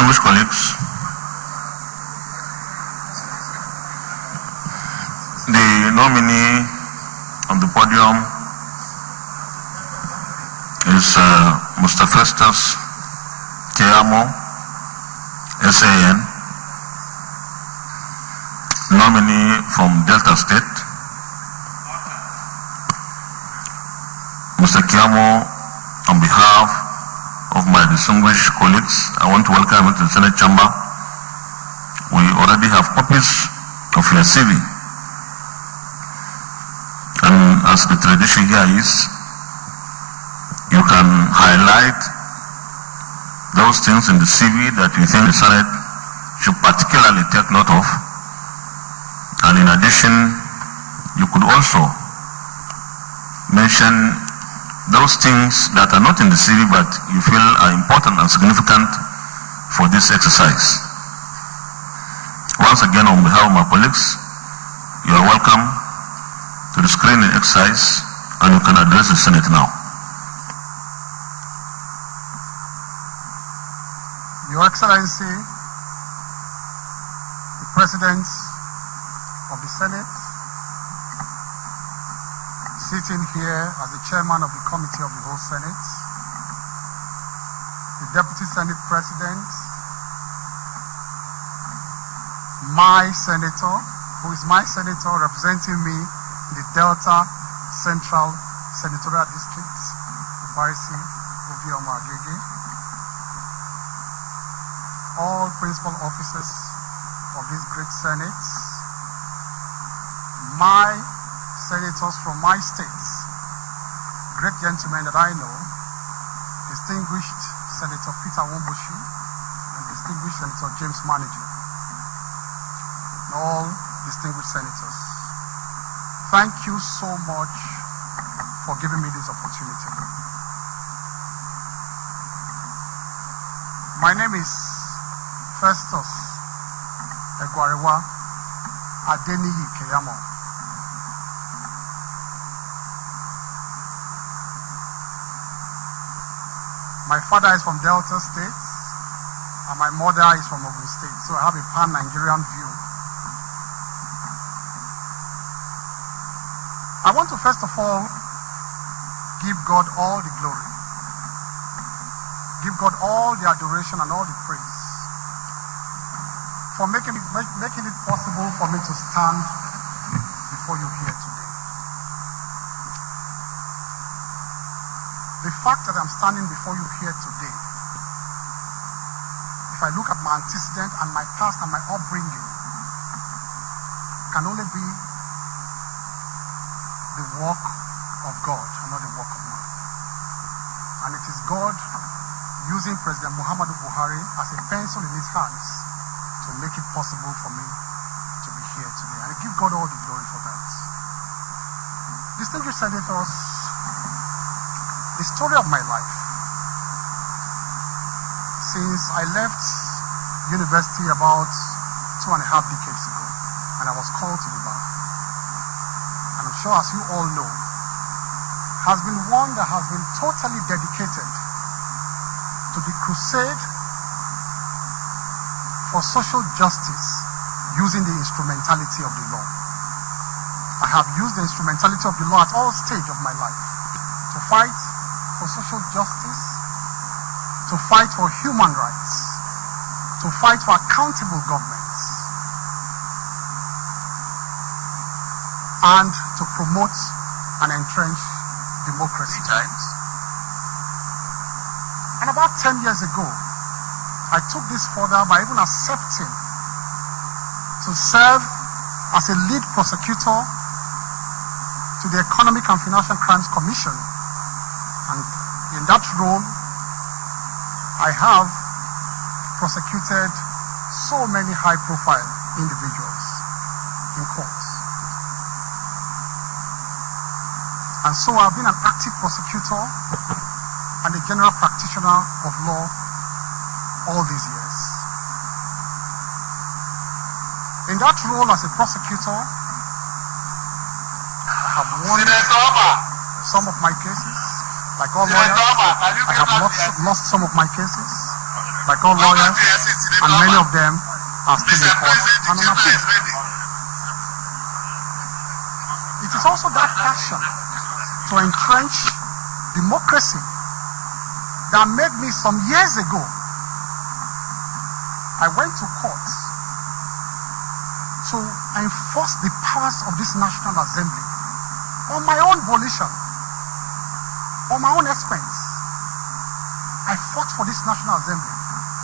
Distinguished colleagues, the nominee on the podium is Mr. Festus Keamo, SAN, nominee from Delta State. Mr. Keamo, on behalf of my distinguished colleagues, I want to welcome you to the Senate chamber. We already have copies of your CV. And as the tradition here is, you can highlight those things in the CV that you think the Senate should particularly take note of. And in addition, you could also mention those things that are not in the CV but you feel are important and significant for this exercise. Once again, on behalf of my colleagues, you are welcome to the screening exercise and you can address the Senate now. Your Excellency, the President of the Senate, sitting here as the Chairman of the Committee of the whole Senate, the Deputy Senate President, my Senator, who is my Senator representing me in the Delta Central Senatorial District, Barisi Obioma Agege, all principal officers of this great Senate, my senators from my states, great gentlemen that I know, distinguished Senator Peter Womboshi and distinguished Senator James Manager, and all distinguished senators. Thank you so much for giving me this opportunity. My name is Festus Egwarewa Adeniyi Keyamo. My father is from Delta State, and my mother is from Ogun State, so I have a pan-Nigerian view. I want to first of all give God all the glory, give God all the adoration and all the praise for making it possible for me to stand before you here today. The fact that I'm standing before you here today, if I look at my antecedent and my past and my upbringing, can only be the work of God and not the work of man. And it is God using President Muhammadu Buhari as a pencil in his hands to make it possible for me to be here today. And I give God all the glory for that. Distinguished senators, the story of my life, since I left university about 2.5 decades ago, and I was called to the bar, and I'm sure as you all know, has been one that has been totally dedicated to the crusade for social justice using the instrumentality of the law. I have used the instrumentality of the law at all stages of my life to fight for social justice, to fight for human rights, to fight for accountable governments, and to promote and entrench democracy. And about 10 years ago, I took this further by even accepting to serve as a lead prosecutor to the Economic and Financial Crimes Commission. And in that role, I have prosecuted so many high-profile individuals in courts. And so I've been an active prosecutor and a general practitioner of law all these years. In that role as a prosecutor, I have won some of my cases. Like all lawyers, I have lost some of my cases. Like all lawyers, and many of them are still in court and on appeal. It is also that passion to entrench democracy that made me some years ago, I went to court to enforce the powers of this National Assembly on my own volition, on my own expense. I fought for this National Assembly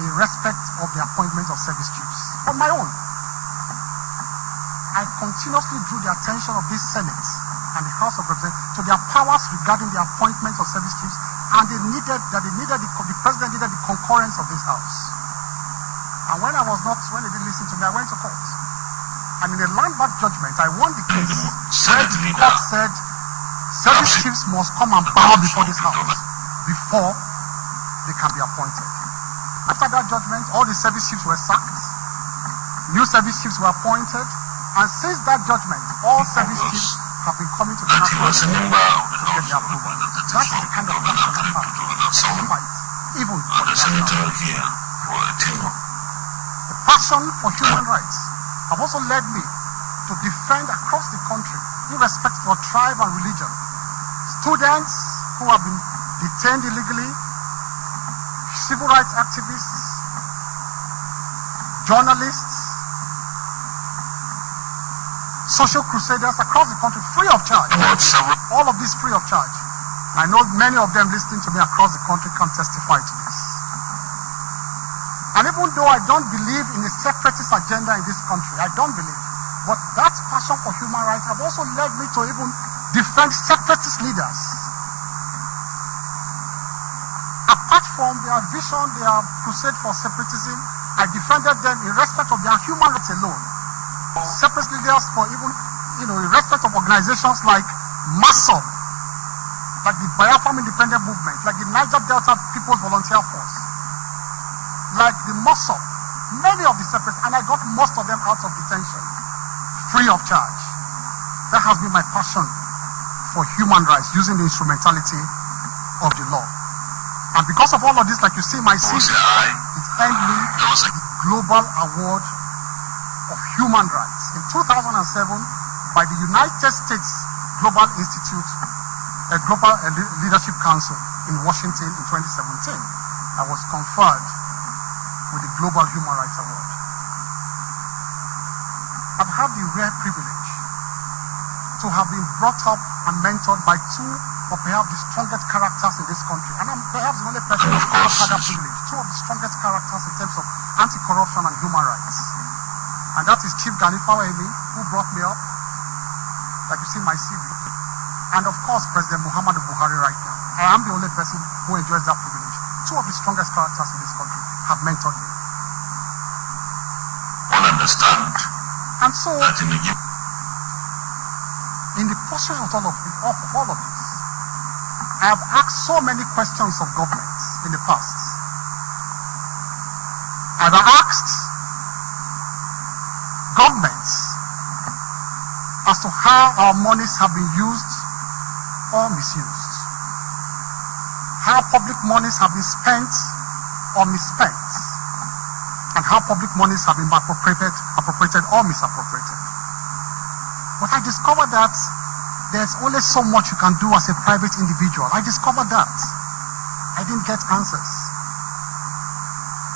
in respect of the appointment of service chiefs on my own. I continuously drew the attention of this Senate and the House of Representatives to their powers regarding the appointment of service chiefs, and the President needed the concurrence of this House. And when they didn't listen to me, I went to court. And in a landmark judgment, I won the case where the court said service chiefs must come and bow before this House before they can be appointed. After that judgment, all the service chiefs were sacked, new service chiefs were appointed, and since that judgment, all service chiefs have been coming to the National Assembly to get the approval. That's the kind of passion I have to fight, even for the national here. The passion for human rights have also led me to defend across the country, irrespective of tribe and religion, students who have been detained illegally, civil rights activists, journalists, social crusaders across the country, free of charge. All of this free of charge. I know many of them listening to me across the country can testify to this. And even though I don't believe in a separatist agenda in this country, I don't believe, but that passion for human rights have also led me to even defend separatist leaders. Apart from their vision, their crusade for separatism, I defended them in respect of their human rights alone. Separatist leaders for even, in respect of organizations like MASOB, like the Biafran Independent Movement, like the Niger Delta People's Volunteer Force, like the MOSOP, many of the separatists, and I got most of them out of detention, free of charge. That has been my passion for human rights, using the instrumentality of the law. And because of all of this, like you see my CV, it earned me the Global Award of Human Rights in 2007 by the United States Global Institute, Global Leadership Council in Washington in 2017. I was conferred with the Global Human Rights Award. I've had the rare privilege to have been brought up and mentored by two of perhaps the strongest characters in this country. And I'm perhaps the only person who has had that privilege. Two of the strongest characters in terms of anti-corruption and human rights. And that is Chief Gani Fawemi, who brought me up, like you see my CV. And of course, President Muhammadu Buhari right now. I am the only person who enjoys that privilege. Two of the strongest characters in this country have mentored me. All understand. And so, in the process of all of this, I have asked so many questions of governments in the past. I've asked governments as to how our monies have been used or misused, how public monies have been spent or misspent, and how public monies have been appropriated or misappropriated. But I discovered that there's only so much you can do as a private individual. I discovered that. I didn't get answers.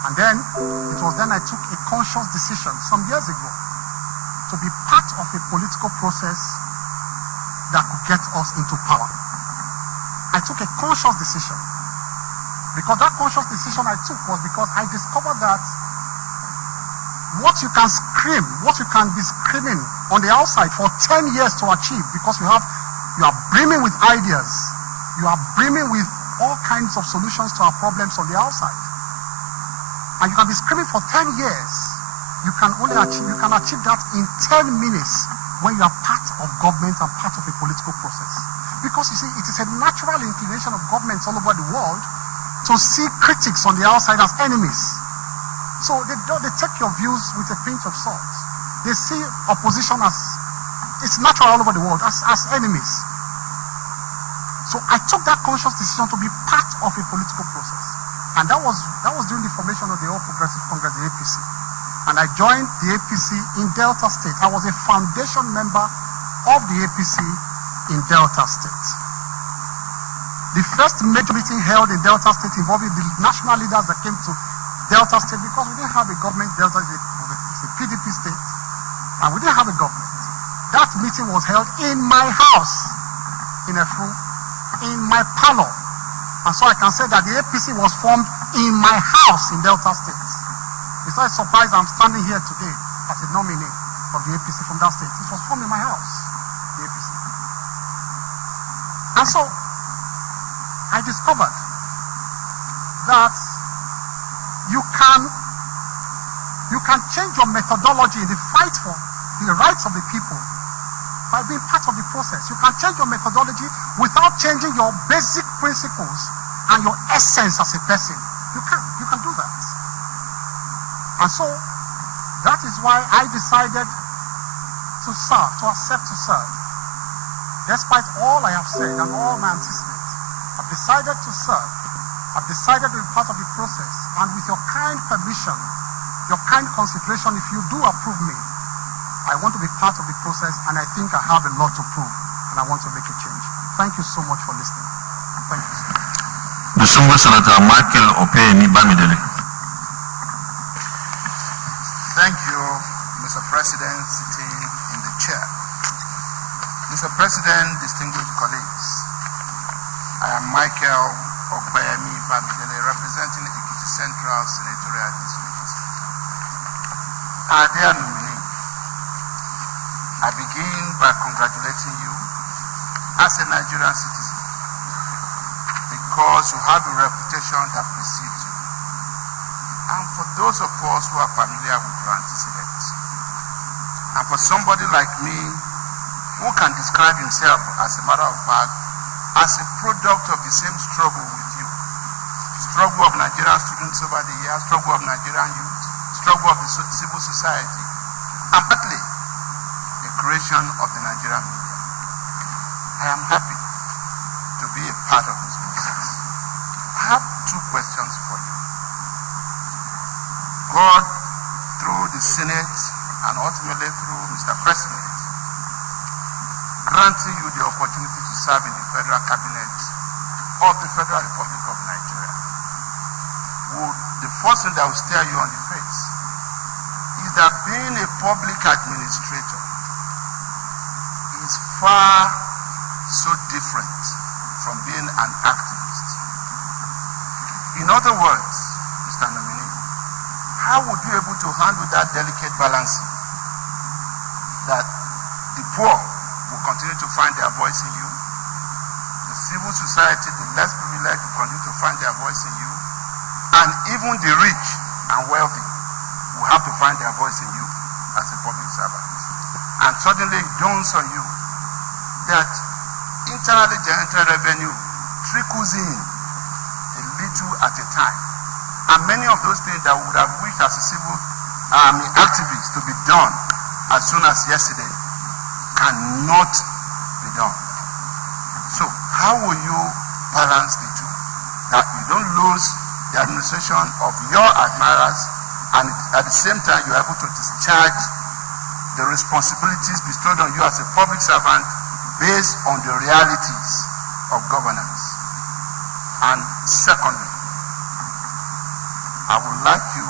And then, it was then I took a conscious decision some years ago to be part of a political process that could get us into power. I took a conscious decision. Because that conscious decision I took was because I discovered that what you can scream, what you can be screaming on the outside for 10 years to achieve, because you are brimming with ideas, you are brimming with all kinds of solutions to our problems on the outside. And you can be screaming for 10 years. You can achieve that in 10 minutes when you are part of government and part of a political process. Because you see, it is a natural inclination of governments all over the world to see critics on the outside as enemies. So they take your views with a pinch of salt. They see opposition as, it's natural all over the world, as enemies. So I took that conscious decision to be part of a political process. And that was during the formation of the All Progressive Congress, the APC. And I joined the APC in Delta State. I was a foundation member of the APC in Delta State. The first major meeting held in Delta State involving the national leaders that came to Delta State, because we didn't have a government. Delta State was a PDP state, and we didn't have a government. That meeting was held in my house, in Efru, in my parlor. And so I can say that the APC was formed in my house in Delta State. It's not a surprise I'm standing here today as a nominee of the APC from that state. It was formed in my house, the APC. And so I discovered that you can change your methodology in the fight for the rights of the people by being part of the process. You can change your methodology without changing your basic principles and your essence as a person. You can do that. And so that is why I decided to serve, to accept to serve. Despite all I have said and all my antecedents, I've decided to serve. I've decided to be part of the process. And with your kind permission, your kind consideration, if you do approve me, I want to be part of the process, and I think I have a lot to prove, and I want to make a change. Thank you so much for listening. Thank you. Distinguished Senator Michael Opeyemi Bamidele. Thank you, Mr. President, sitting in the chair. Mr. President, distinguished colleagues, I am Michael Opeyemi Bamidele, representing Ekiti Central Senatorial District. Our dear nominee, I begin by congratulating you as a Nigerian citizen, because you have a reputation that precedes you. And for those of us who are familiar with your antecedents, and for somebody like me who can describe himself, as a matter of fact, as a product of the same struggle with you, struggle of Nigerian students over the years, struggle of Nigerian youth, struggle of the civil society, and partly creation of the Nigerian media. I am happy to be a part of this process. I have two questions for you. God, through the Senate and ultimately through Mr. President, granting you the opportunity to serve in the federal cabinet of the Federal Republic of Nigeria, the first thing that will stare you on the face is that being a public administrator is far so different from being an activist. In other words, Mr. Nominee, how would you be able to handle that delicate balancing that the poor will continue to find their voice in you, the civil society, the less privileged, will continue to find their voice in you, and even the rich and wealthy will have to find their voice in you as a public servant? And suddenly it dawns on you that internally generated revenue trickles in a little at a time. And many of those things that would have wished as a civil activist to be done as soon as yesterday cannot be done. So how will you balance the two? That you don't lose the administration of your admirers, and at the same time you're able to discharge the responsibilities bestowed on you as a public servant based on the realities of governance. And secondly, I would like you,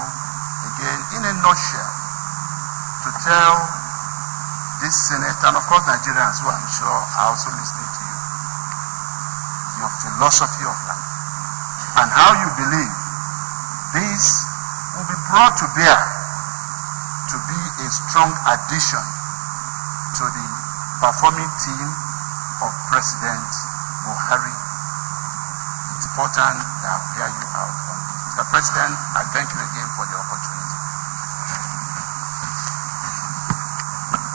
again, in a nutshell, to tell this Senate, and of course Nigerians who I'm sure are also listening to you, your philosophy of life, and how you believe this will be brought to bear to be a strong addition to the performing team of President Buhari. It's important that I hear you out on this. Mr. President, I thank you again for the opportunity.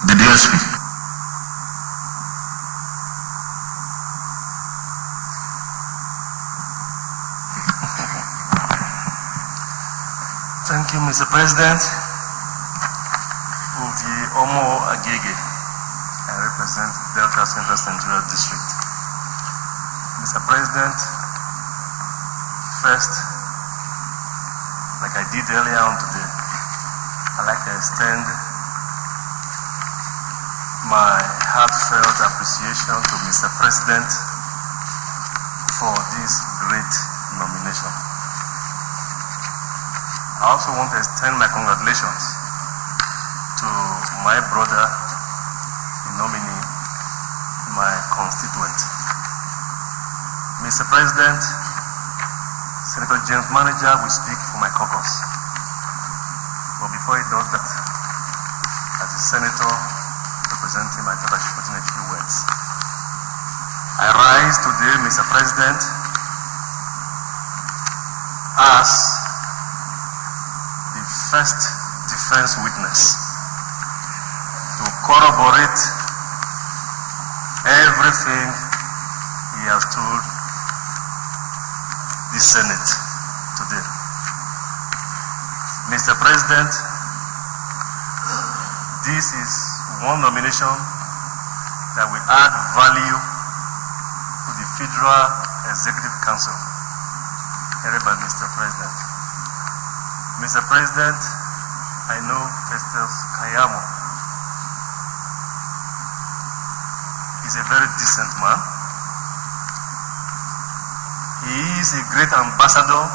The DSP. Thank you, Mr. President. Omo Agege. I represent Delta Central Senatorial District. Mr. President, first, like I did earlier on today, I'd like to extend my heartfelt appreciation to Mr. President for this great nomination. I also want to extend my congratulations to my brother, the nominee, my constituent. Mr. President, Senator James Manager will speak for my caucus. But before he does that, as a senator representing my thought I should put in a few words. I rise today, Mr. President, as the first defense witness to corroborate everything he has told the Senate today. Mr. President, this is one nomination that will add value to the Federal Executive Council, headed by Mr. President. Mr. President, I know Festus Kayamo. He's a very decent man. He is a great ambassador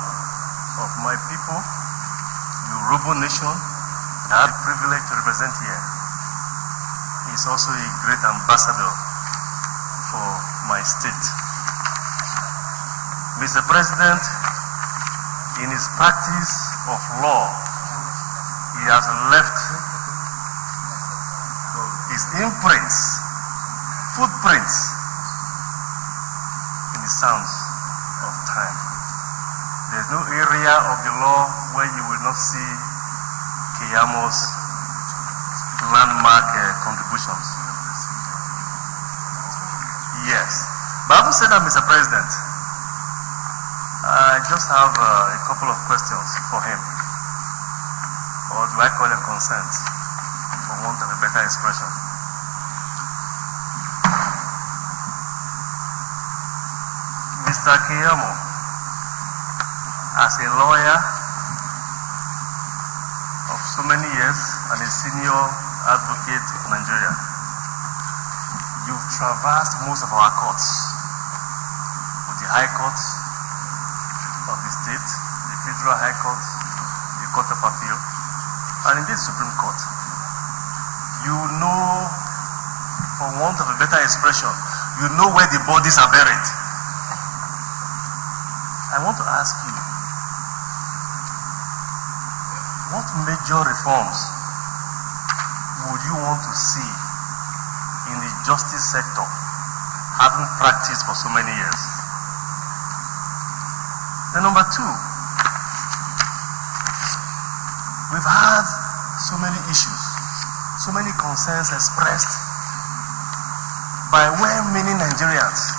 of my people, the Yoruba nation, that I have the privilege to represent here. He is also a great ambassador for my state. Mr. President, in his practice of law, he has left his imprints, footprints in the sands of time. There is no area of the law where you will not see Keyamo's landmark contributions. Yes. But having said that, Mr. President, I just have a couple of questions for him. Or do I call them concerns, for want of a better expression? Mr. Keyamo, as a lawyer of so many years and a senior advocate of Nigeria, you've traversed most of our courts, with the High Court of the state, the Federal High Court, the Court of Appeal, and indeed the Supreme Court. You know, for want of a better expression, you know where the bodies are buried. I want to ask you, what major reforms would you want to see in the justice sector, having practiced for so many years? Then number two, we've had so many issues, so many concerns expressed by well-meaning Nigerians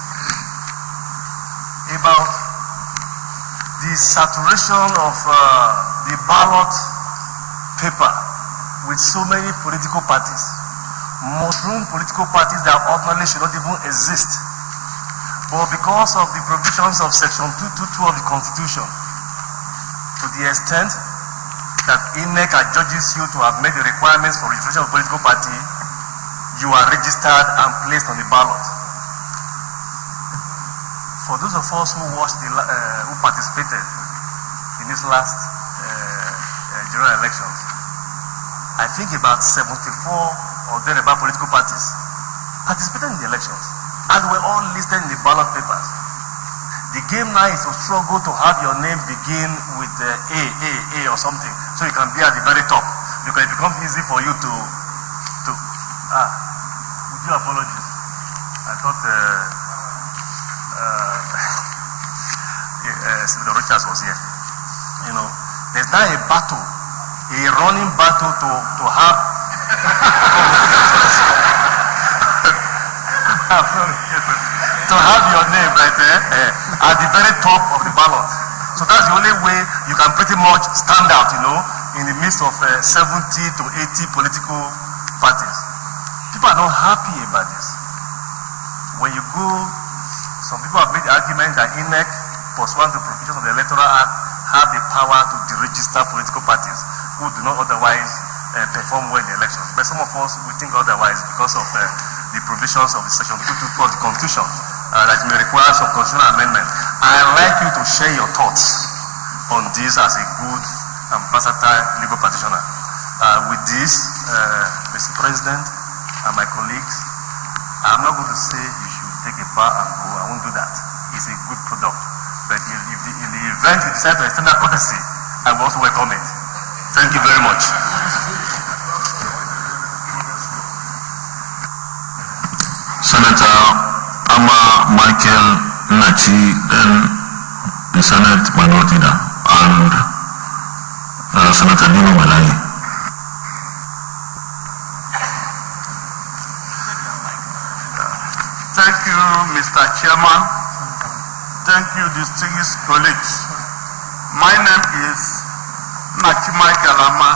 about the saturation of the ballot paper with so many political parties, mushroom political parties that ordinarily should not even exist. But because of the provisions of Section 222 of the Constitution, to the extent that INEC adjudges you to have made the requirements for registration of political party, you are registered and placed on the ballot. For those of us who watched who participated in this last general elections, I think about 74 or thereabout political parties participated in the elections, and were all listed in the ballot papers. The game now is to struggle to have your name begin with A or something, so you can be at the very top, because it becomes easy for you to would you apologize? I thought Senator Richards was here. You know, there's now a battle, a running battle to have to have your name right there at the very top of the ballot. So that's the only way you can pretty much stand out, you know, in the midst of 70 to 80 political parties. People are not happy about this. When you go, some people have made the argument that INEC, pursuant to provisions of the Electoral Act, have the power to deregister political parties who do not otherwise perform well in the elections. But some of us, we think otherwise because of the provisions of the Section 222 of the Constitution that may require some constitutional amendment. I'd like you to share your thoughts on this as a good and versatile legal practitioner. With this, Mr. President and my colleagues, I'm not going to say you should take a bow and go. I won't do that. It's a good product. But if in the event you decide to extend that courtesy, I will also welcome it. Thank you very much. Senator Ama Michael Nachi, then the Senate Minority Leader, and Senator Dino Malai. Thank you, Mr. Chairman. Thank you, distinguished colleagues. My name is Nachi Michael Ama,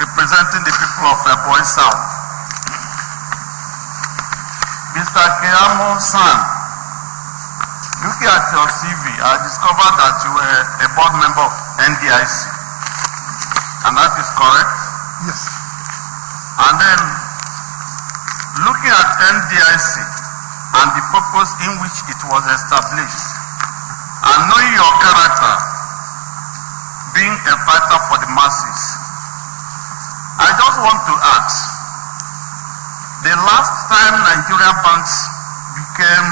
representing the people of Ebonyi South. Mr. Keyamo-san, looking at your CV, I discovered that you were a board member of NDIC. And that is correct? Yes. And then, looking at NDIC and the purpose in which it was established, and knowing your character, being a fighter for the masses, I just want to ask, the last time Nigerian banks became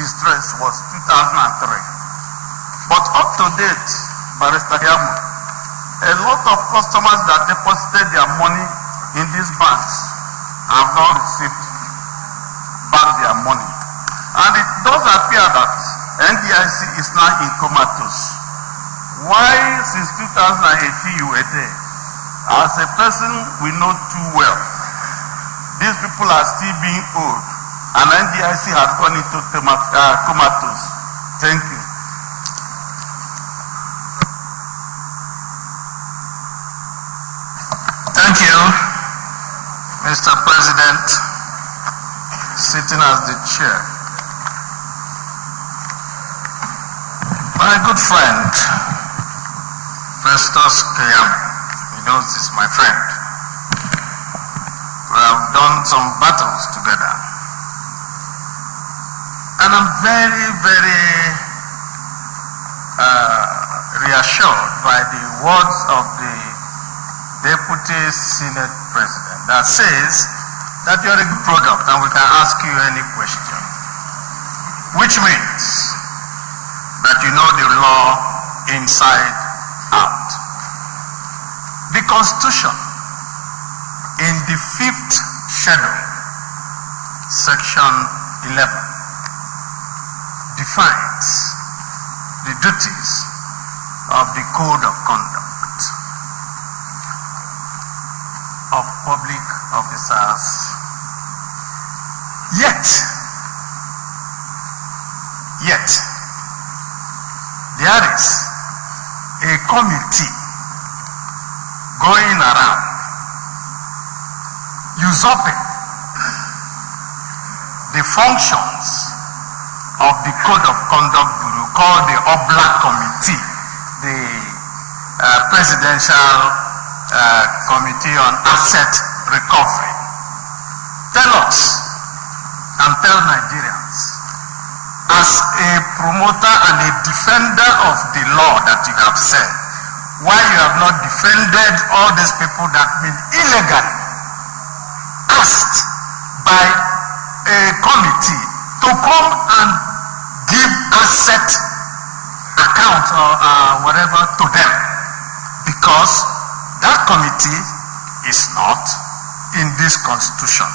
distressed was 2003. But up to date, Barrister Yamu, a lot of customers that deposited their money in these banks have not received back their money. And it does appear that NDIC is now in comatose. Why, since 2018, you were there? As a person we know too well, these people are still being owed, and NDIC has gone into comatose. Thank you. Thank you, Mr. President, sitting as the chair. My good friend, Festus Keyamo, he knows this, my friend. We have done some battles together. And I'm very, very reassured by the words of the Deputy Senate President that says that you're a good product and we can ask you any question. Which means that you know the law inside out. The Constitution, in the 5th schedule, section 11, defines the duties of the code of conduct of public officers. Yet, there is a committee going around usurping the functions of the Code of Conduct Bureau called the Oblak Committee, the Presidential Committee on Asset Recovery. Tell us and tell Nigerians, as a promoter and a defender of the law that you have said, why you have not defended all these people that have been illegally asked by a committee to come and give asset account or whatever to them, because that committee is not in this constitution.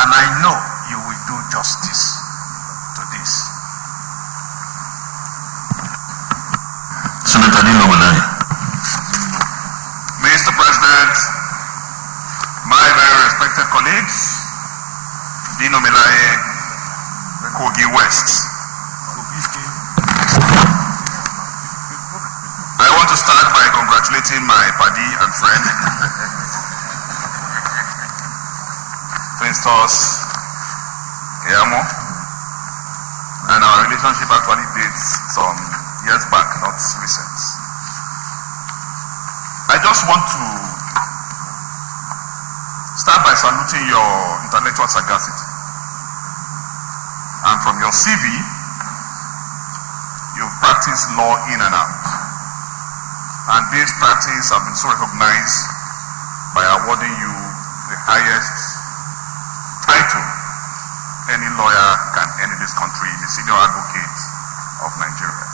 And I know you will do justice to this. Senator Dino Malai. Mr. President, my very respected colleagues, Dino Malai, Kogi West. I want to start by congratulating my buddy and friend, Festus Keyamo, and our relationship actually dates some years back, not recent. I just want to start by saluting your intellectual sagacity. And from your CV, you've practiced law in and out. And this practice has been so recognized by awarding you the highest title any lawyer can earn in this country, the Senior Advocate of Nigeria.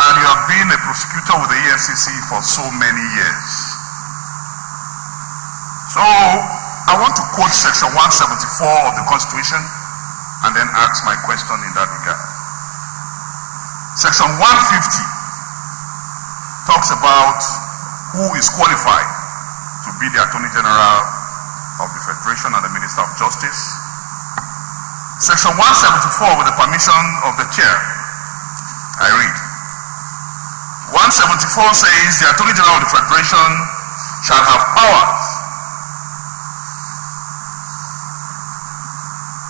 And you have been a prosecutor with the EFCC for so many years. So I want to quote section 174 of the Constitution and then ask my question in that regard. Section 150 talks about who is qualified to be the Attorney General of the Federation and the Minister of Justice. Section 174, with the permission of the chair, I read. 174 says the Attorney General of the Federation shall have powers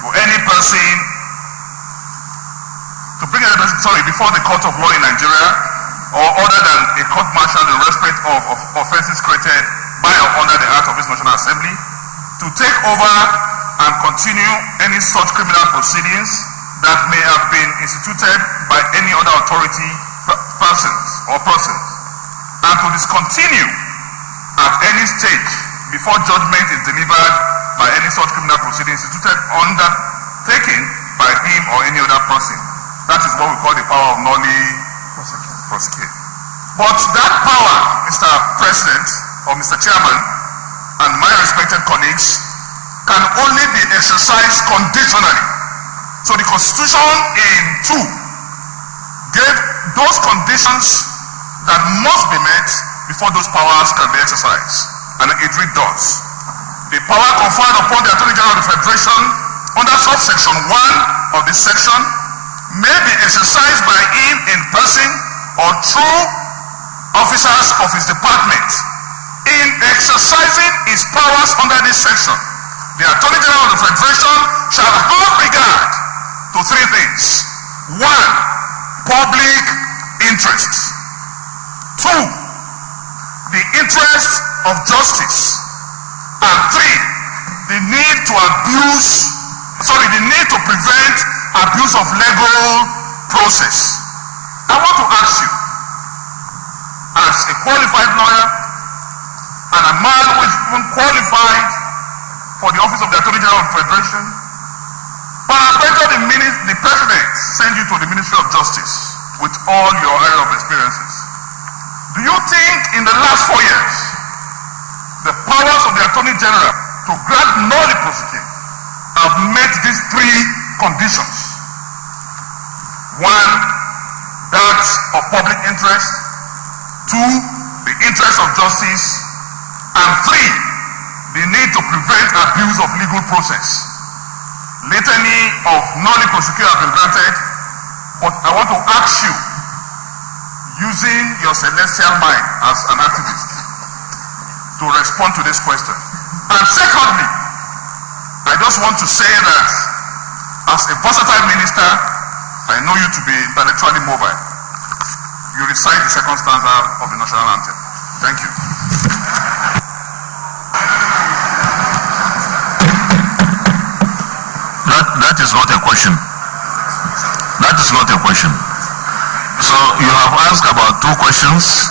to any person to bring a person, before the court of law in Nigeria or other than a court martial in respect of offenses created by or under the Act of this National Assembly, to take over and continue any such criminal proceedings that may have been instituted by any other authority, persons, and to discontinue at any stage before judgment is delivered by any such criminal proceedings instituted undertaken by him or any other person. That is what we call the power of nominee prosecute. But that power, Mr. President or Mr. Chairman, and my respected colleagues, can only be exercised conditionally. So the Constitution in 2 gave those conditions that must be met before those powers can be exercised. And it read thus: the power conferred upon the Attorney General of the Federation under subsection 1 of this section may be exercised by him in person or through officers of his department. In exercising his powers under this section, the Attorney General of the Federation shall have regard to 3 things. 1, public interest. 2, the interest of justice. And 3, the need to prevent abuse of legal process. I want to ask you, as a qualified lawyer, and a man who is even qualified for the office of the Attorney General of the Federation, the President sent you to the Ministry of Justice with all your area of experiences. Do you think in the last 4 years, the powers of the Attorney General to grant nolle prosecute have met these 3 conditions? 1, that of public interest. 2, the interest of justice. And 3, the need to prevent abuse of legal process. Litany of nolle prosecute have been granted, but I want to ask you, using your celestial mind as an activist, to respond to this question. And secondly, I just want to say that as a versatile minister, I know you to be intellectually mobile. You recite the 2nd stanza of the national anthem. Thank you. That is not a question. That is not a question. So you have asked about 2 questions.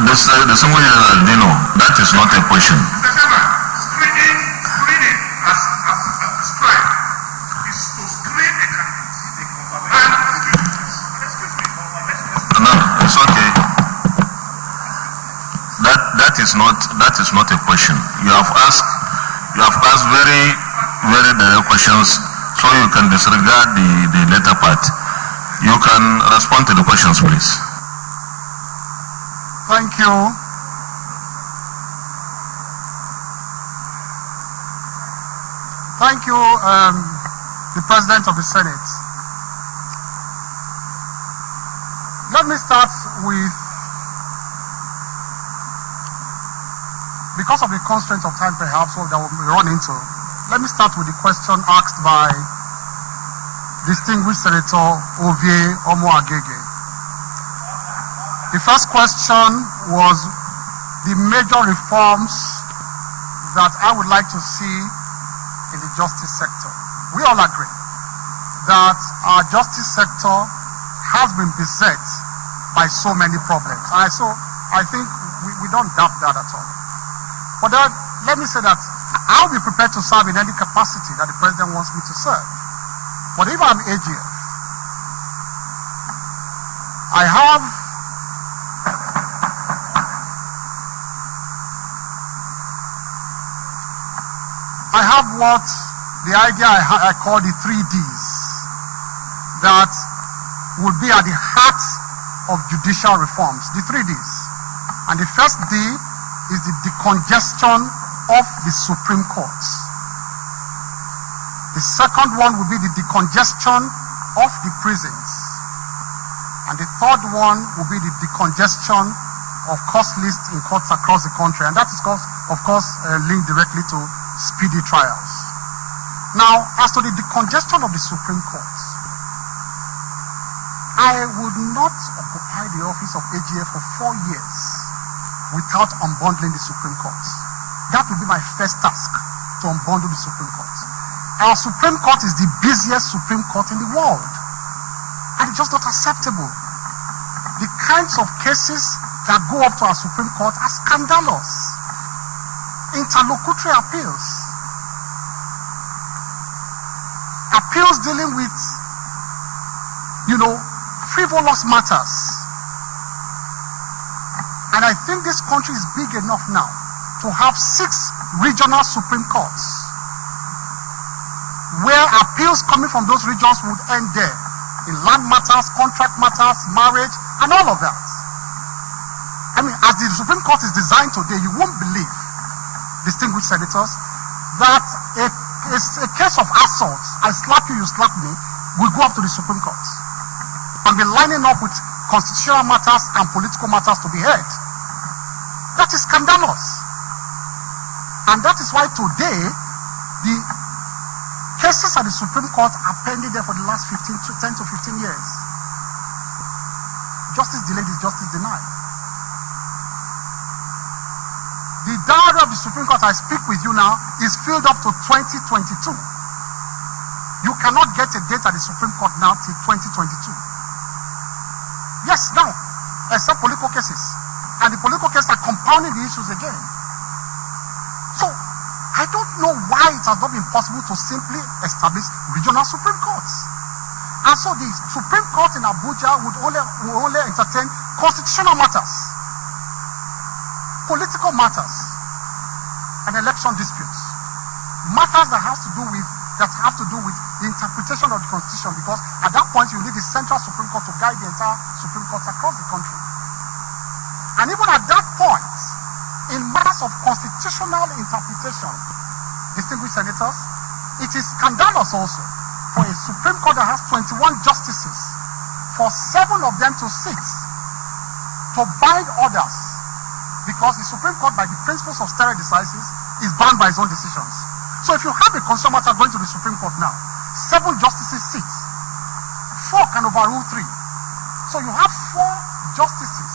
The single Dino, that is not a question. Mr. Chairman, screening as described is to screen a candidate. No, it's okay. That is not a question. You have asked very, very direct questions, so you can disregard the latter part. You can respond to the questions, please. Thank you. Thank you, the President of the Senate. Let me start with, because of the constraints of time perhaps that we'll run into, let me start with the question asked by distinguished Senator Ovie Omoagege. The first question was the major reforms that I would like to see in the justice sector. We all agree that our justice sector has been beset by so many problems. And so I think we don't doubt that at all. But then, let me say that I'll be prepared to serve in any capacity that the president wants me to serve. But if I'm AGF, I have what the idea I call the 3Ds that would be at the heart of judicial reforms, the 3Ds. And the first D is the decongestion of the Supreme Court. The second one would be the decongestion of the prisons. And the third one would be the decongestion of cost lists in courts across the country. And that is, of course, linked directly to speedy trials. Now, as to the decongestion of the Supreme Court, I would not occupy the office of AGF for 4 years without unbundling the Supreme Court. That would be my first task, to unbundle the Supreme Court. Our Supreme Court is the busiest Supreme Court in the world. And it's just not acceptable. The kinds of cases that go up to our Supreme Court are scandalous. Interlocutory appeals. Appeals dealing with, frivolous matters. And I think this country is big enough now to have 6 regional Supreme Courts where appeals coming from those regions would end there in land matters, contract matters, marriage, and all of that. I mean, as the Supreme Court is designed today, you won't believe, distinguished senators, that a case of assault, I slap you, you slap me, will go up to the Supreme Court and be lining up with constitutional matters and political matters to be heard. That is scandalous. And that is why today, the cases at the Supreme Court are pending there for the last 10 to 15 years. Justice delayed is justice denied. The diary of the Supreme Court I speak with you now is filled up to 2022. You cannot get a date at the Supreme Court now till 2022. Yes, now, except political cases. And the political cases are compounding the issues again. So, I don't know why it has not been possible to simply establish regional Supreme Courts. And so the Supreme Court in Abuja would only entertain constitutional matters, political matters, and election disputes. Matters that have to do with the interpretation of the Constitution, because at that point you need the Central Supreme Court to guide the entire Supreme Court across the country. And even at that point, in matters of constitutional interpretation, distinguished senators, it is scandalous also for a Supreme Court that has 21 justices, for 7 of them to sit to bind others, because the Supreme Court, by the principles of stare decisis, is bound by its own decisions. So if you have a constitutional matter going to the Supreme Court now, 7 justices sit, 4 can overrule 3. So you have 4 justices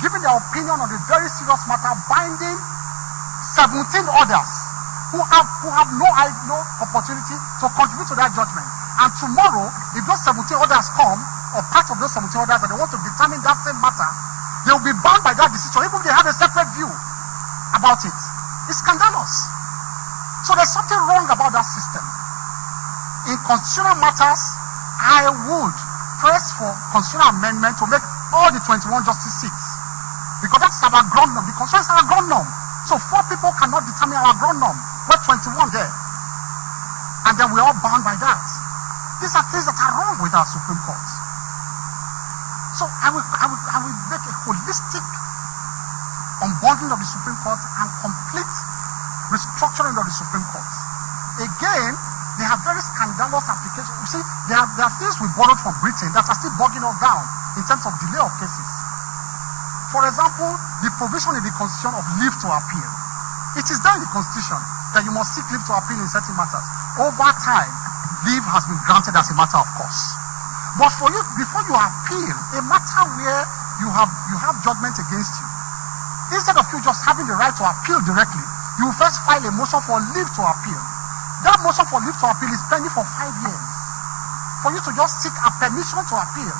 giving their opinion on a very serious matter, binding 17 others who have no opportunity to contribute to that judgment. And tomorrow, if those 17 others come, or part of those 17 others, and they want to determine that same matter, they will be bound by that decision, even if they have a separate view about it. It's scandalous. So there's something wrong about that system. In constitutional matters, I would press for constitutional amendment to make all the 21 justice seats, because that's our ground norm. The Constitution is our ground norm. So 4 people cannot determine our ground norm. We're 21 there. And then we're all bound by that. These are things that are wrong with our Supreme Court. So I will make a holistic unbundling of the Supreme Court and complete restructuring of the Supreme Court. Again, they have very scandalous applications. You see, there are things we borrowed from Britain that are still bogging us down in terms of delay of cases. For example, the provision in the Constitution of leave to appeal. It is there in the Constitution that you must seek leave to appeal in certain matters. Over time, leave has been granted as a matter of course. But for you, before you appeal a matter where you have judgment against you, instead of you just having the right to appeal directly, you first file a motion for leave to appeal. That motion for leave to appeal is pending for 5 years. For you to just seek a permission to appeal.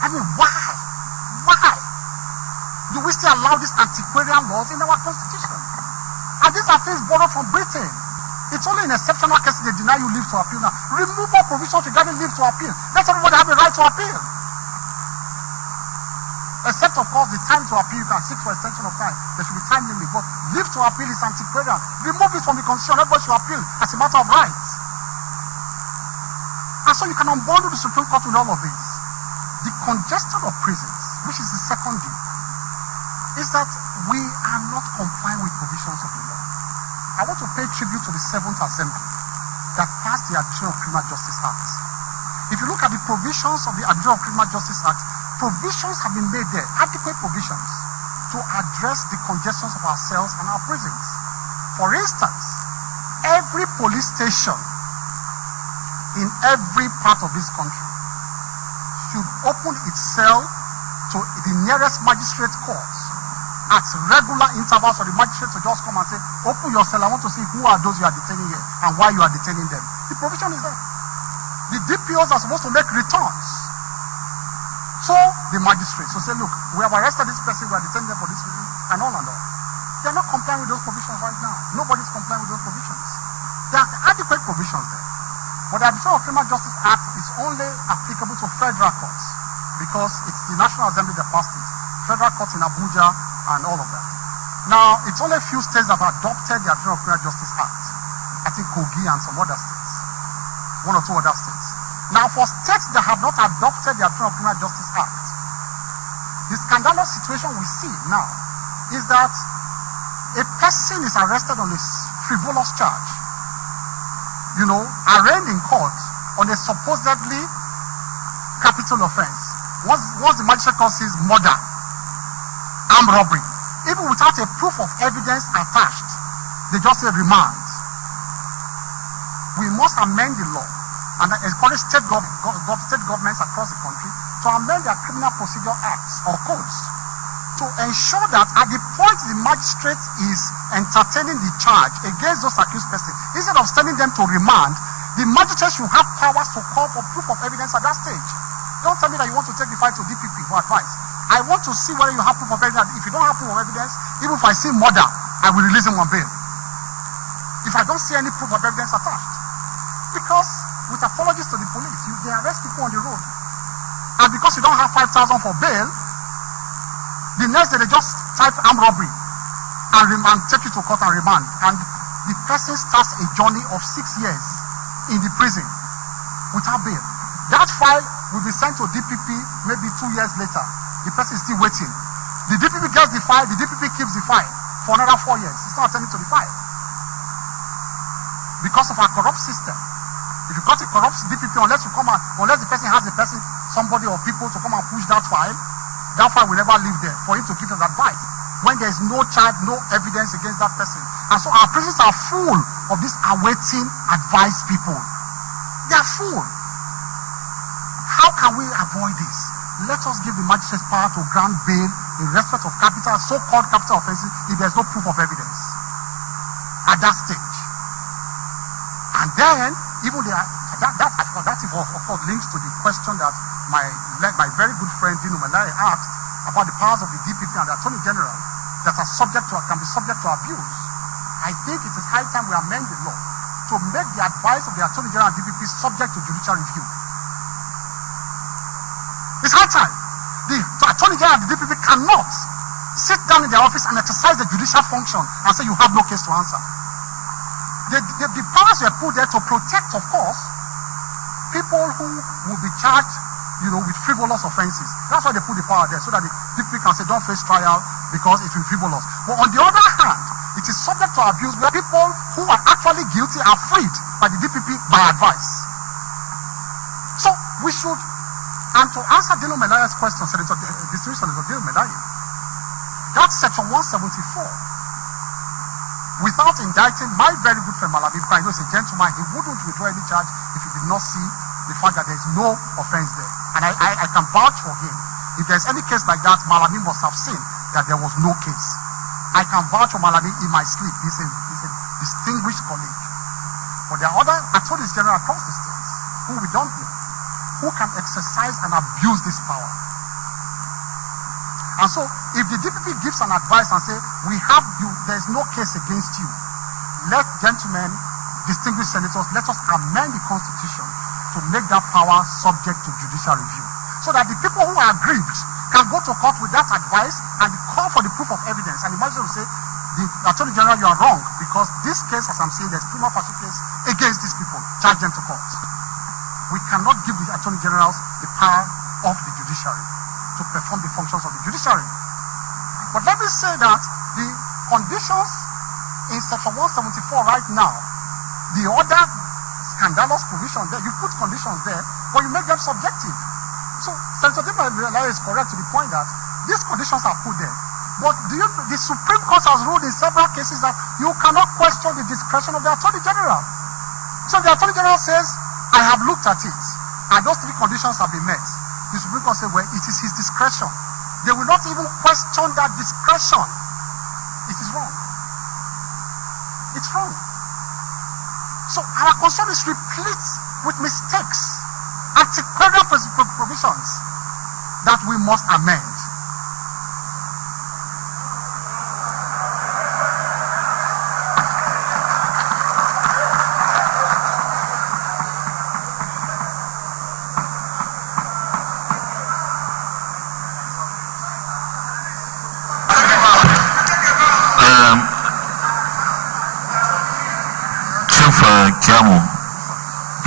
I mean, why? Why do we still allow these antiquarian laws in our constitution? And these are things borrowed from Britain. It's only in exceptional cases they deny you leave to appeal now. Remove all provisions regarding leave to appeal. Let everybody have a right to appeal. Except, of course, the time to appeal, you can seek for extension of time. There should be time limit. But leave to appeal is antiquarian. Remove it from the constitution. Everybody should appeal as a matter of rights. And so you can unbundle the Supreme Court with all of this. The congestion of prisons, which is the second view, is that we are not complying with provisions of the law. I want to pay tribute to the 7th Assembly that passed the Addition of Criminal Justice Act. If you look at the provisions of the Addition of Criminal Justice Act, provisions have been made there, adequate provisions, to address the congestions of our cells and our prisons. For instance, every police station in every part of this country should open its cell to the nearest magistrate court at regular intervals for the magistrate to just come and say, open your cell, I want to see who are those you are detaining here and why you are detaining them. The provision is there. The DPOs are supposed to make returns. So the magistrates will say, look, we have arrested this person, we are detaining them for this reason, and all and all. They are not complying with those provisions right now. Nobody's complying with those provisions. There are adequate provisions there. But the Addition of Criminal Justice Act is only applicable to federal courts because it's the National Assembly that passed it. Federal courts in Abuja and all of that. Now, it's only a few states that have adopted the Addition of Criminal Justice Act. I think Kogi and some other states. 1 or 2 other states. Now, for states that have not adopted the Addition of Criminal Justice Act, the scandalous situation we see now is that a person is arrested on a frivolous charge, arraigned in court on a supposedly capital offense. Once the magistrate court says murder, armed robbery, even without a proof of evidence attached, they just say remand. We must amend the law and encourage state governments across the country to amend their criminal procedure acts or codes to ensure that at the point the magistrate is entertaining the charge against those accused persons, instead of sending them to remand, the magistrate should have powers to call for proof of evidence at that stage. Don't tell me that you want to take the file to DPP for advice. I want to see whether you have proof of evidence. If you don't have proof of evidence, even if I see murder, I will release him on bail. If I don't see any proof of evidence attached. Because with apologies to the police, they arrest people on the road. And because you don't have 5,000 for bail, the next day they just type armed robbery and take you to court and remand. And the person starts a journey of 6 years in the prison without bail. That file will be sent to DPP maybe 2 years later. The person is still waiting. The DPP gets the file, the DPP keeps the file for another 4 years. It's not attending to the file. Because of our corrupt system. If you got a corrupt DPP, unless the person has somebody or people to come and push that file will never live there for him to give us advice. When there is no charge, no evidence against that person. And so our prisons are full of these awaiting advice people. They are full. How can we avoid this? Let us give the magistrate's power to grant bail in respect of so-called capital offenses if there's no proof of evidence at that stage. And then, even that of course links to the question that my very good friend Dino Malari asked about the powers of the DPP and the Attorney General that are can be subject to abuse. I think it is high time we amend the law to make the advice of the Attorney General and DPP subject to judicial review. It's high time. The Attorney General and the DPP cannot sit down in their office and exercise the judicial function and say you have no case to answer. The powers were put there to protect, of course, people who will be charged, with frivolous offenses. That's why they put the power there, so that the DPP can say don't face trial because it will be frivolous. But on the other hand, it is subject to abuse where people who are actually guilty are freed by the DPP by advice. So we should, and to answer Dino Melai's question, Distinguished Senator Dino Melai, that section 174 without indicting my very good friend Malami, because I know he's a gentleman, he wouldn't withdraw any charge if he did not see the fact that there is no offense there. And I can vouch for him. If there's any case like that, Malami must have seen that there was no case. I can vouch for Malami in my sleep. He's a distinguished colleague. But there are other attorneys general across the states who we don't know, who can exercise and abuse this power. And so, if the DPP gives an advice and say, there's no case against you, let gentlemen, distinguished senators, let us amend the Constitution to make that power subject to judicial review. So that the people who are aggrieved can go to court with that advice and call for the proof of evidence. And the magistrate will say, the Attorney General, you are wrong, because this case, as I'm saying, there's prima facie case against these people. Charge them to court. We cannot give the Attorney Generals the power of the judiciary to perform the functions of the judiciary. But let me say that the conditions in Section 174 right now, the other scandalous provision there, you put conditions there, but you make them subjective. So Senator Dima is correct to the point that these conditions are put there. But the Supreme Court has ruled in several cases that you cannot question the discretion of the Attorney General. So the Attorney General says, I have looked at it, and those three conditions have been met. The Supreme Court said, well, it is his discretion. They will not even question that discretion. It is wrong. It's wrong. So our constitution is replete with mistakes, antiquarian provisions that we must amend.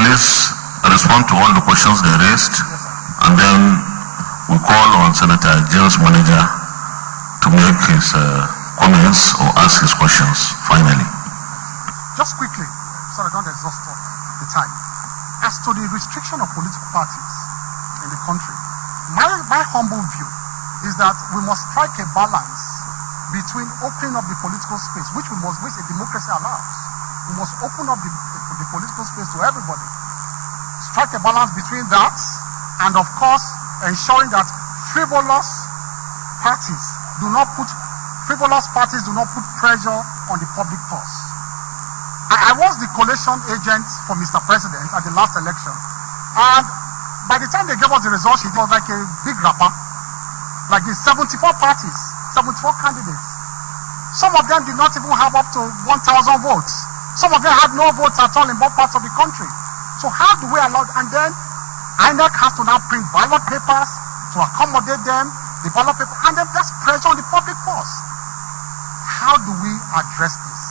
Please respond to all the questions they raised, and then we call on Senator James Manager to make his comments or ask his questions finally. Just quickly, so I don't exhaust the time. As to the restriction of political parties in the country, my humble view is that we must strike a balance between opening up the political space, which a democracy allows. We must open up the political space to everybody. Strike a balance between that and, of course, ensuring that frivolous parties do not put pressure on the public purse. I was the collation agent for Mr. President at the last election, and by the time they gave us the results, it was like a big wrapper, like the 74 parties, 74 candidates. Some of them did not even have up to 1,000 votes. Some of them had no votes at all in both parts of the country. So how do we allow, and then INEC has to now print ballot papers to accommodate them, the ballot paper, and then that's pressure on the public purse. How do we address this?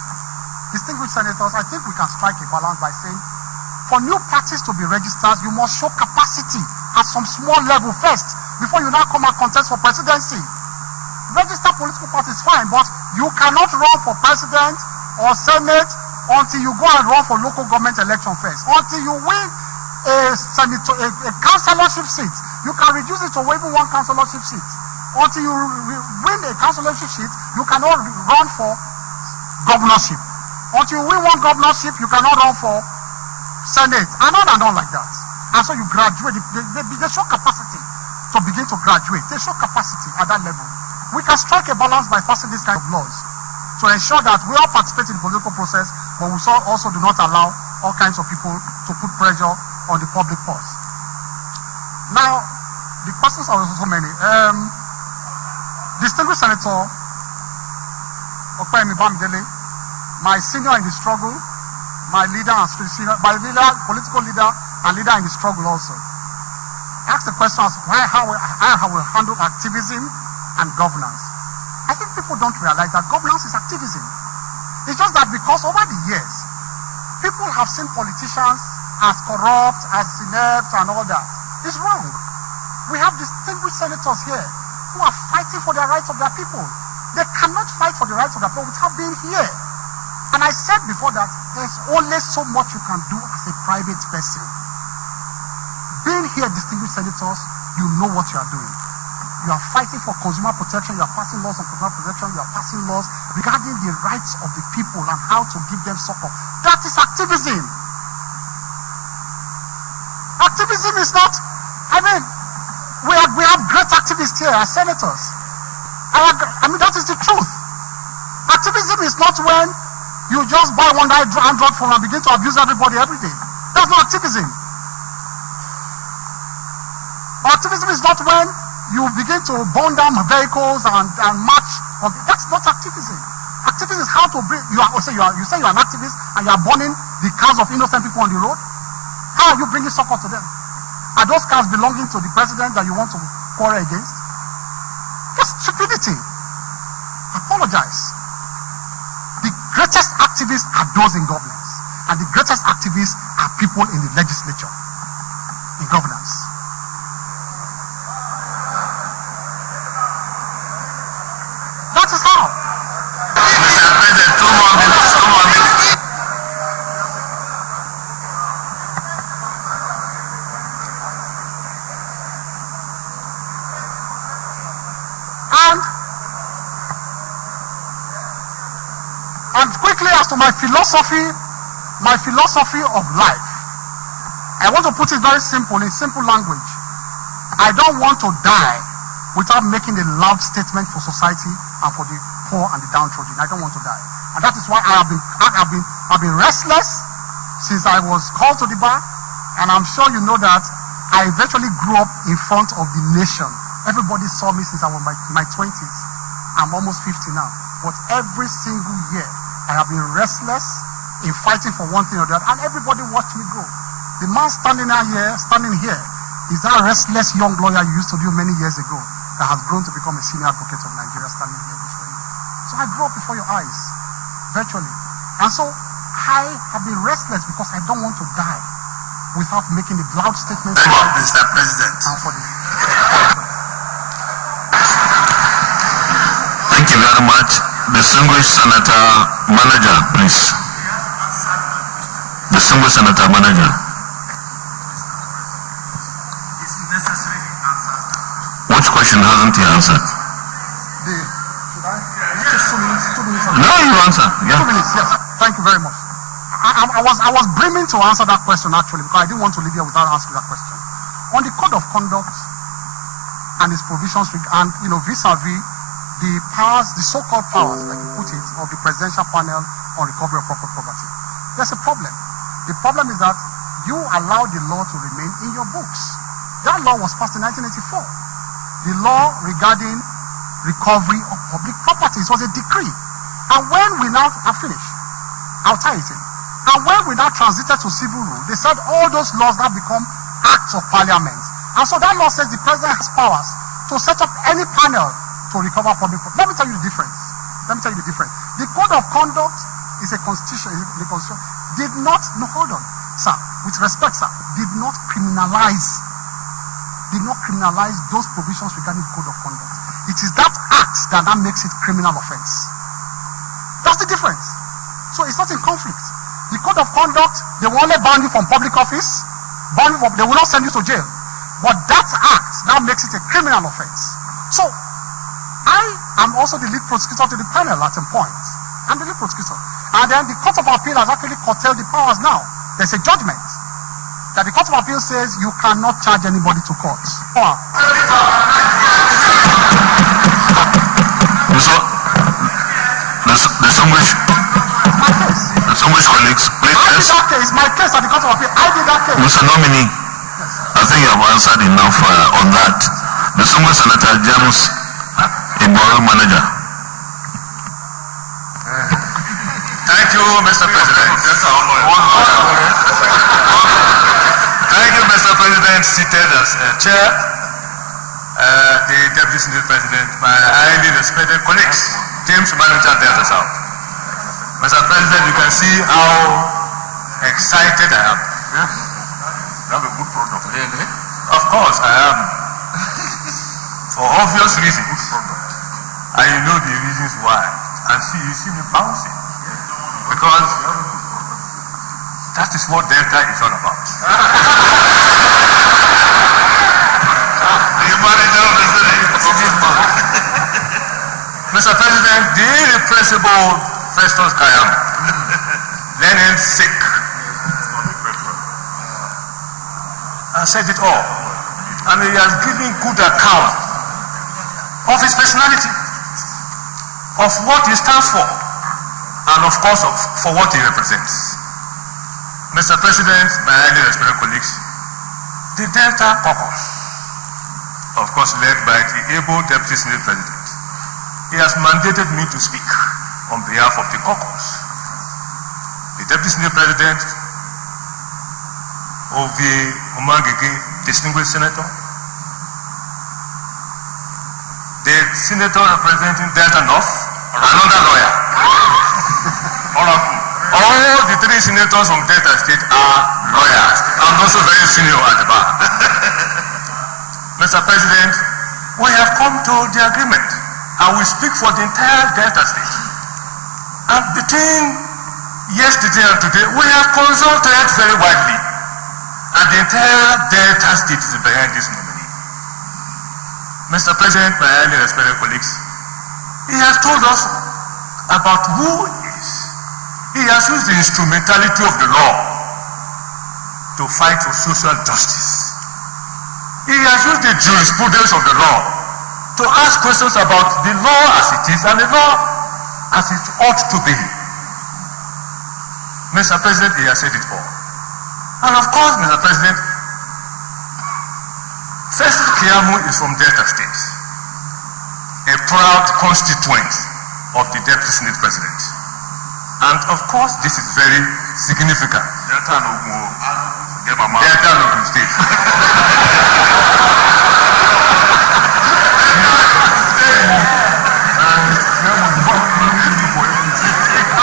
Distinguished senators, I think we can strike a balance by saying, for new parties to be registered, you must show capacity at some small level first, before you now come and contest for presidency. Registered political parties, fine, but you cannot run for president or senate until you go and run for local government election first. Until you win a councillorship seat, you can reduce it to even one councillorship seat. Until you win a councillorship seat, you cannot run for governorship. Until you win one governorship, you cannot run for senate, and on like that. And so you graduate. They show capacity to begin to graduate. They show capacity at that level. We can strike a balance by passing these kind of laws to ensure that we all participate in the political process, but we also do not allow all kinds of people to put pressure on the public purse. Now, the questions are also so many. Distinguished Senator Okpeyemi Bamidele, my senior in the struggle, my political leader and leader in the struggle also, asked the question as how we handle activism and governance. I think people don't realize that governance is activism. It's just that because over the years, people have seen politicians as corrupt, as inept, and all that. It's wrong. We have distinguished senators here who are fighting for the rights of their people. They cannot fight for the rights of their people without being here. And I said before that there's only so much you can do as a private person. Being here, distinguished senators, you know what you are doing. You are fighting for consumer protection. You are passing laws on consumer protection. You are passing laws regarding the rights of the people and how to give them support. That is activism. Activism is not, we have great activists here as senators. That is the truth. Activism is not when you just buy one Android phone and begin to abuse everybody every day. That's not activism. Activism is not when you begin to burn down vehicles and march. That's not activism. Activism is how to bring, you say you are an activist and you are burning the cars of innocent people on the road. How are you bringing support to them? Are those cars belonging to the president that you want to quarrel against? That's stupidity. Apologize. The greatest activists are those in governance, and the greatest activists are people in the legislature, in governance. That is how. Mr. President, 2 more minutes. And quickly as to my philosophy of life, I want to put it very simple, in simple language. I don't want to die without making a loud statement for society and for the poor and the downtrodden. I don't want to die. And that is why I've been restless since I was called to the bar. And I'm sure you know that I eventually grew up in front of the nation. Everybody saw me since I was in my 20s. I'm almost 50 now. But every single year, I have been restless in fighting for one thing or the other, and everybody watched me go. The man standing here, is that restless young lawyer you used to do many years ago that has grown to become a senior advocate of Nigeria standing here before you. So I grew up before your eyes, virtually. And so I have been restless because I don't want to die without making a loud statement. Mr. President. Thank you very much. Distinguished Senator Manager, please. Distinguished Senator Manager. Is necessarily answered. Which question hasn't he answered? Should I? Just 2 minutes. 2 minutes. No, you answer. Yeah. 2 minutes, yes. Thank you very much. I was brimming to answer that question actually because I didn't want to leave here without answering that question. On the code of conduct and its provisions and vis-a-vis the powers, the so-called powers, like you put it, of the Presidential Panel on Recovery of Property, there's a problem. The problem is that you allow the law to remain in your books. That law was passed in 1984. The law regarding recovery of public properties was a decree. And when we now are finished, I'll tie it in. And when we now transited to civil rule, they said all those laws now become acts of parliament. And so that law says the president has powers to set up any panel to recover public property. Let me tell you the difference. The code of conduct is a constitution. The constitution did not, no, hold on, sir, with respect, sir, did not criminalize those provisions regarding the code of conduct. It is that act that makes it criminal offense. That's the difference. So it's not in conflict. The code of conduct, they will only ban you from public office, they will not send you to jail. But that act now makes it a criminal offense. So I am also the lead prosecutor to the panel at a point. I'm the lead prosecutor. And then the Court of Appeal has actually curtailed the powers now. There's a judgment that the Court of Appeal says you cannot charge anybody to court. Distinguished colleagues, please. I did that case. My case at the Court of Appeal. I did that case. Mr. Nominee, I think you have answered enough on that. Distinguished Senator James Imboro, Manager. Thank you, Mr. President. Thank you, Mr. President, seated as Chair, the Deputy Senate President, my highly respected colleagues, James Manager Delta South. Mr. President, you can see how excited I am. Yes, you have a good product. Really? Of course, I am. For obvious reasons. And you know the reasons why. And you see me bouncing. Because that is what Delta is all about. The manager of the Senate. Mr. President, the irrepressible Festus Kayam, Lenin sick, I said it all. And he has given good account of his personality, of what he stands for, and of course for what he represents. Mr. President, my highly respected colleagues, the Delta Caucus, of course led by the able Deputy Senate President, he has mandated me to speak on behalf of the caucus. The Deputy Senate President, Ovi Omangege, distinguished senator, the senator representing Delta North, another lawyer. All the three senators from Delta State are lawyers and also very senior at the bar. Mr. President, we have come to the agreement and we speak for the entire Delta State. And between yesterday and today, we have consulted very widely, and the entire Delta State is behind this nominee. Mr. President, my highly respected colleagues, he has told us about who he is. He has used the instrumentality of the law to fight for social justice. He has used the jurisprudence of the law to ask questions about the law as it is and the law as it ought to be. Mr. President, he has said it all. And of course, Mr. President, Festus Keyamo is from Delta State, a proud constituent of the Deputy Senate President. And of course, this is very significant. Delta Ogun State.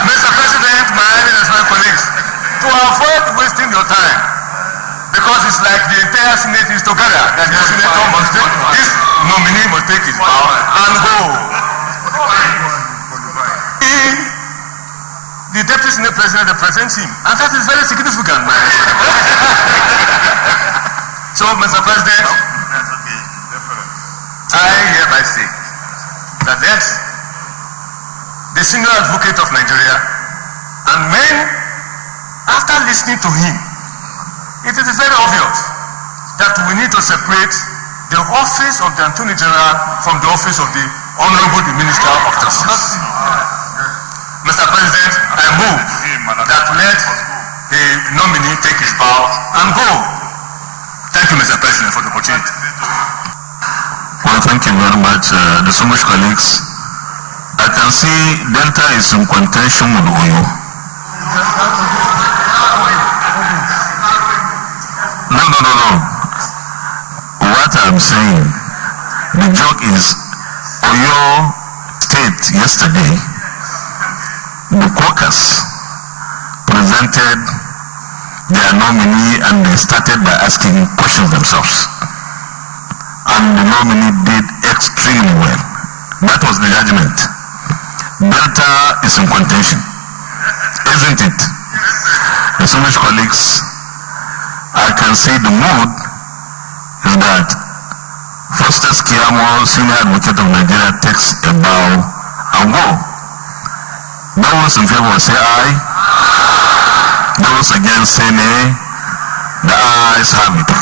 Mr. President, my highly colleagues, to avoid wasting your time, because it's like the entire Senate is together, that the senator must take, this nominee must take his power and go. The Deputy Senate President represents him, and that is very significant, my So, Mr. President, I hereby say that the senior advocate of Nigeria, and when, after listening to him, it is very obvious that we need to separate the office of the Attorney General from the office of the Honorable Minister of Justice. Mr. President, I move that let the nominee take his bow and go. Thank you, Mr. President, for the opportunity. Well, thank you very much, distinguished colleagues. I can see Delta is in contention with Oyo. No. What I'm saying, the joke is Oyo State yesterday, the caucus presented their nominee and they started by asking questions themselves. And the nominee did extremely well. That was the judgment. Delta is in contention, isn't it? Distinguished colleagues, I can see the mood is that Festus Keyamo, Senior Advocate of Nigeria, takes a bow and go. Those in favor say aye. Those against say nay. The ayes have it.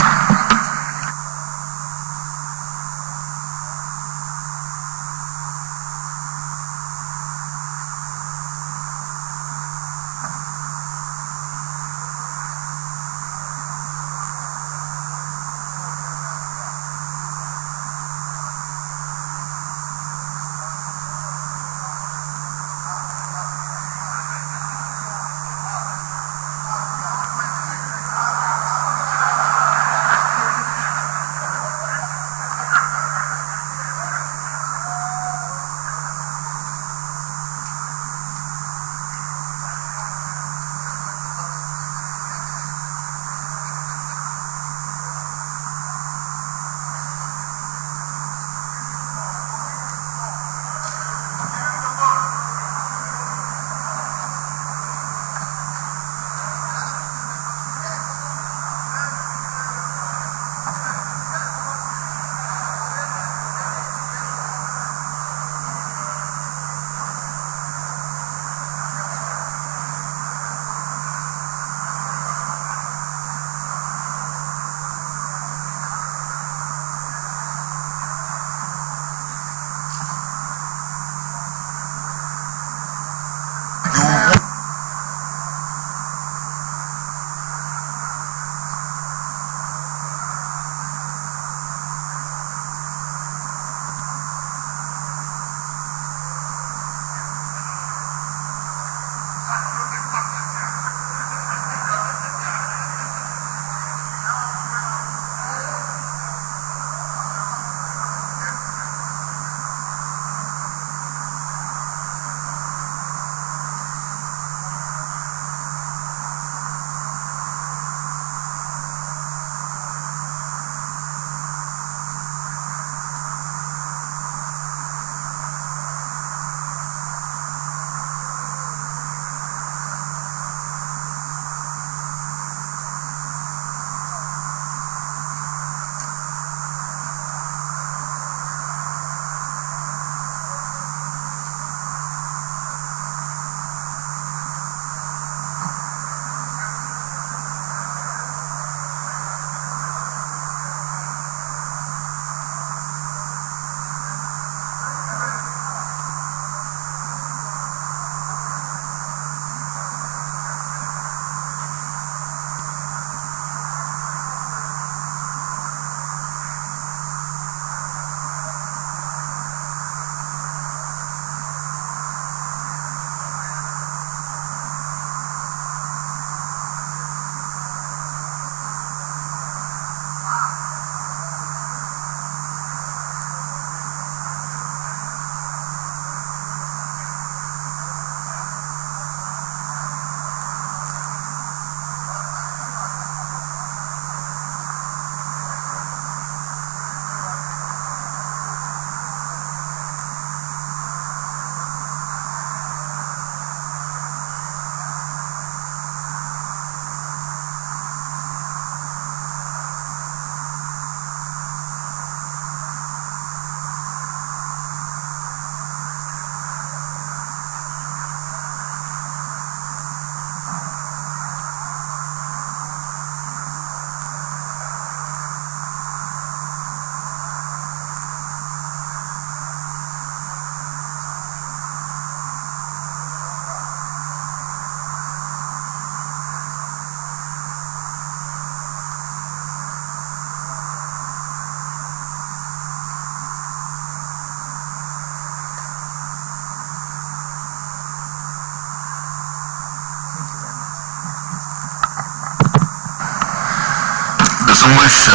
Distinguished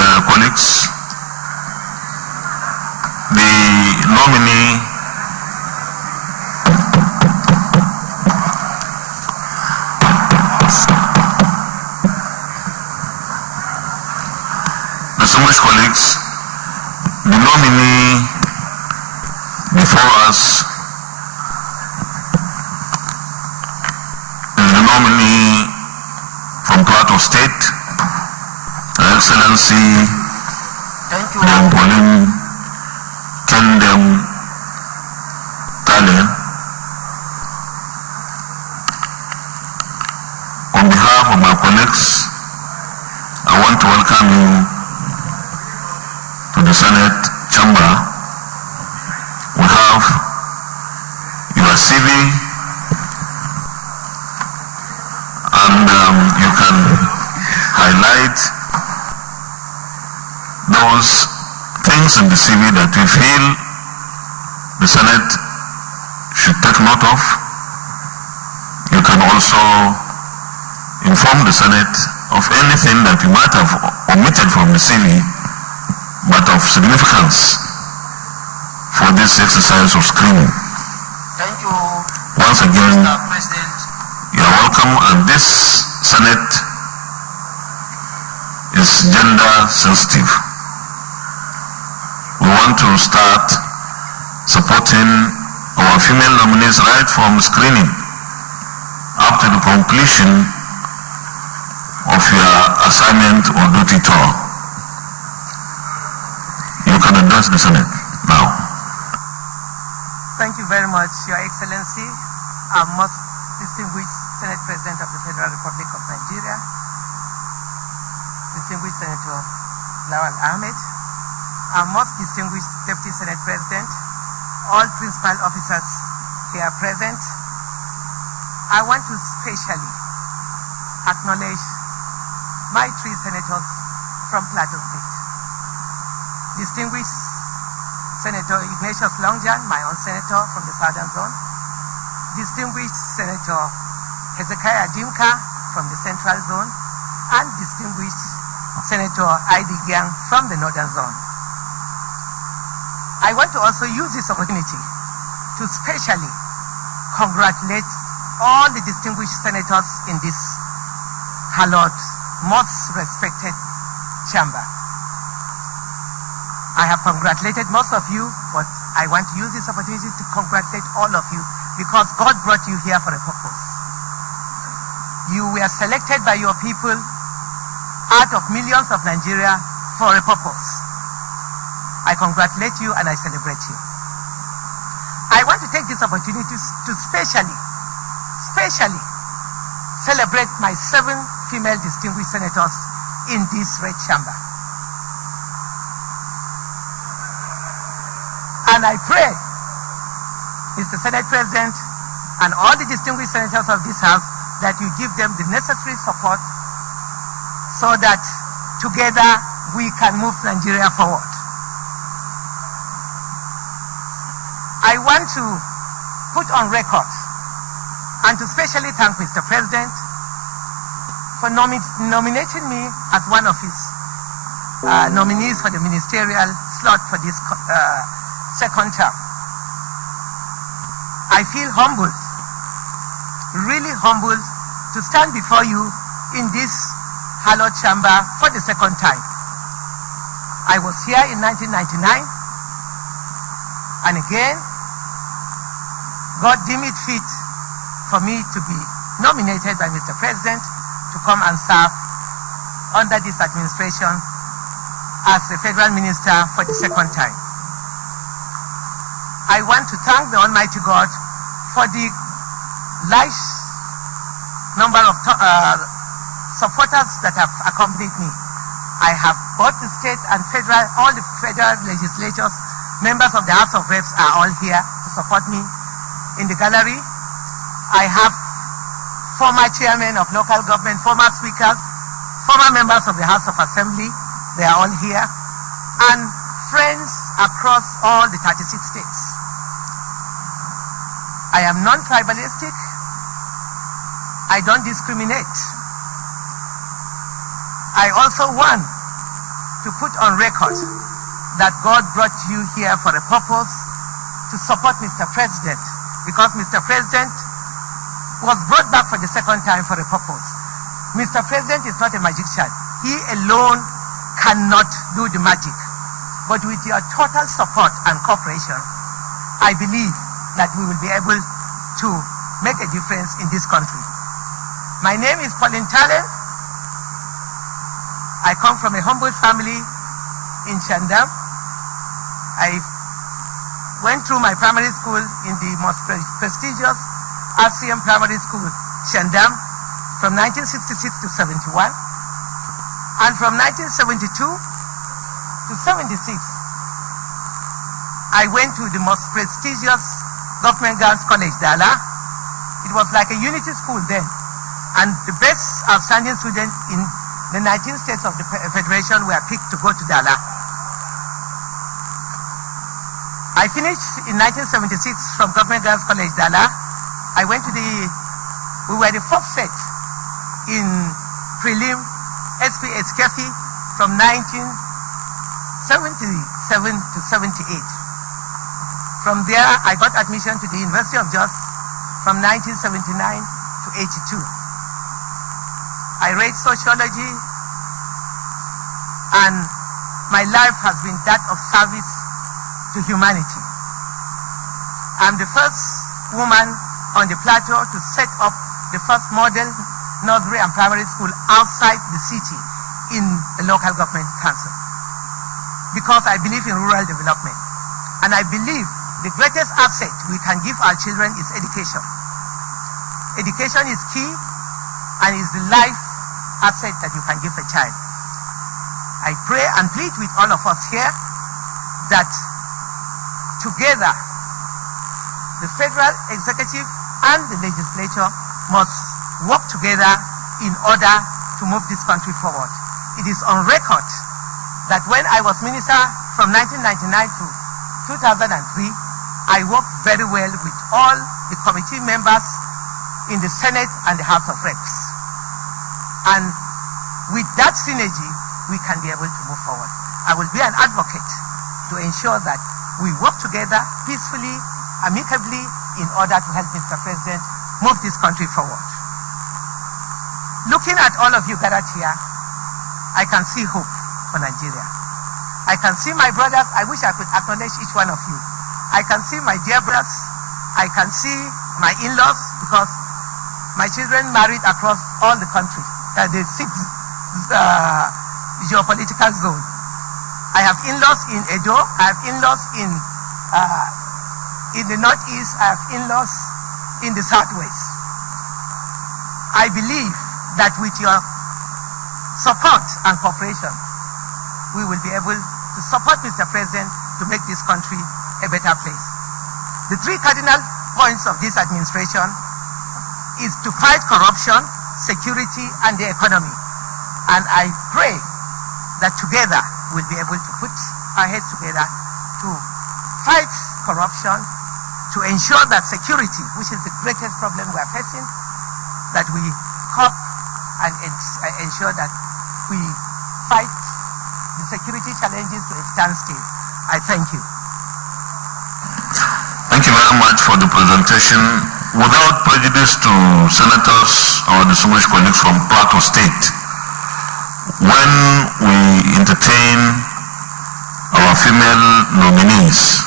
colleagues, the nominee before us is the nominee from Plateau State, Her Excellency Dame Pauline Kendem Talen. On behalf of my colleagues, I want to welcome you to the Senate chamber. We have your CV, and you can highlight those things in the CV that we feel the Senate should take note of. You can also inform the Senate of anything that you might have omitted from the CV but of significance for this exercise of screening. Thank you. Once again, Mr. President. you are welcome, and this Senate is gender sensitive. We want to start supporting our female nominees right from screening up to the completion of your assignment or duty tour. You can address the Senate now. Thank you very much, Your Excellency, our most distinguished Senate President of the Federal Republic of Nigeria, distinguished Senator Lawal Ahmed, our most distinguished Deputy Senate President, all principal officers here present. I want to specially acknowledge my three senators from Plateau State. Distinguished Senator Ignatius Longjan, my own senator from the Southern Zone. Distinguished Senator Hezekiah Dimka from the Central Zone. And distinguished Senator Aidi Gyang from the Northern Zone. I want to also use this opportunity to specially congratulate all the distinguished senators in this hallowed, most respected chamber. I have congratulated most of you, but I want to use this opportunity to congratulate all of you because God brought you here for a purpose. You were selected by your people out of millions of Nigeria for a purpose. I congratulate you and I celebrate you. I want to take this opportunity to specially celebrate my 7 female distinguished senators in this red chamber. And I pray, Mr. Senate President, and all the distinguished senators of this House, that you give them the necessary support so that together we can move Nigeria forward. I want to put on record and to specially thank Mr. President for nominating me as one of his nominees for the ministerial slot for this second term. I feel humbled, really humbled, to stand before you in this hallowed chamber for the second time. I was here in 1999, and again, God deemed it fit for me to be nominated by Mr. President to come and serve under this administration as a federal minister for the second time. I want to thank the Almighty God for the large number of supporters that have accompanied me. I have both the state and federal, all the federal legislators, members of the House of Reps are all here to support me. In the gallery, I have former chairmen of local government, former speakers, former members of the House of Assembly, they are all here, and friends across all the 36 states. I am non-tribalistic. I don't discriminate. I also want to put on record that God brought you here for a purpose, to support Mr. President, because Mr. President was brought back for the second time for a purpose. Mr. President is not a magician. He alone cannot do the magic. But with your total support and cooperation, I believe that we will be able to make a difference in this country. My name is Pauline Talen. I come from a humble family in Shandam. I went through my primary school in the most prestigious RCM Primary School, Shandam, from 1966 to 71. And from 1972 to 76, I went to the most prestigious Government Girls College, Dala. It was like a unity school then. And the best outstanding students in the 19 states of the Federation were picked to go to Dala. I finished in 1976 from Government Girls College, Dala. I went to we were the first set in prelim SPH Kefi from 1977 to 78. From there, I got admission to the University of Jos from 1979 to 82. I read sociology, and my life has been that of service to humanity. I'm the first woman on the plateau to set up the first model nursery and primary school outside the city in the local government council, because I believe in rural development. And I believe the greatest asset we can give our children is education. Education is key and is the life asset that you can give a child. I pray and plead with all of us here that together the federal executive and the legislature must work together in order to move this country forward. It is on record that when I was minister from 1999 to 2003, I worked very well with all the committee members in the Senate and the House of Reps. And with that synergy, we can be able to move forward. I will be an advocate to ensure that we work together peacefully, amicably, in order to help Mr. President move this country forward. Looking at all of you gathered here, I can see hope for Nigeria. I can see my brothers. I wish I could acknowledge each one of you. I can see my dear brothers. I can see my in-laws, because my children married across all the country, the 6 geopolitical zone. I have in-laws in Edo. I have in-laws in the northeast. I have in-laws in the southwest. I believe that with your support and cooperation, we will be able to support Mr. President to make this country a better place. The 3 cardinal points of this administration is to fight corruption, security, and the economy. And I pray that together we'll be able to put our heads together to fight corruption, to ensure that security, which is the greatest problem we are facing, that we cope and ensure that we fight the security challenges to a standstill. I thank you. Thank you very much for the presentation. Without prejudice to senators or distinguished colleagues from Plateau State, when we entertain our female nominees,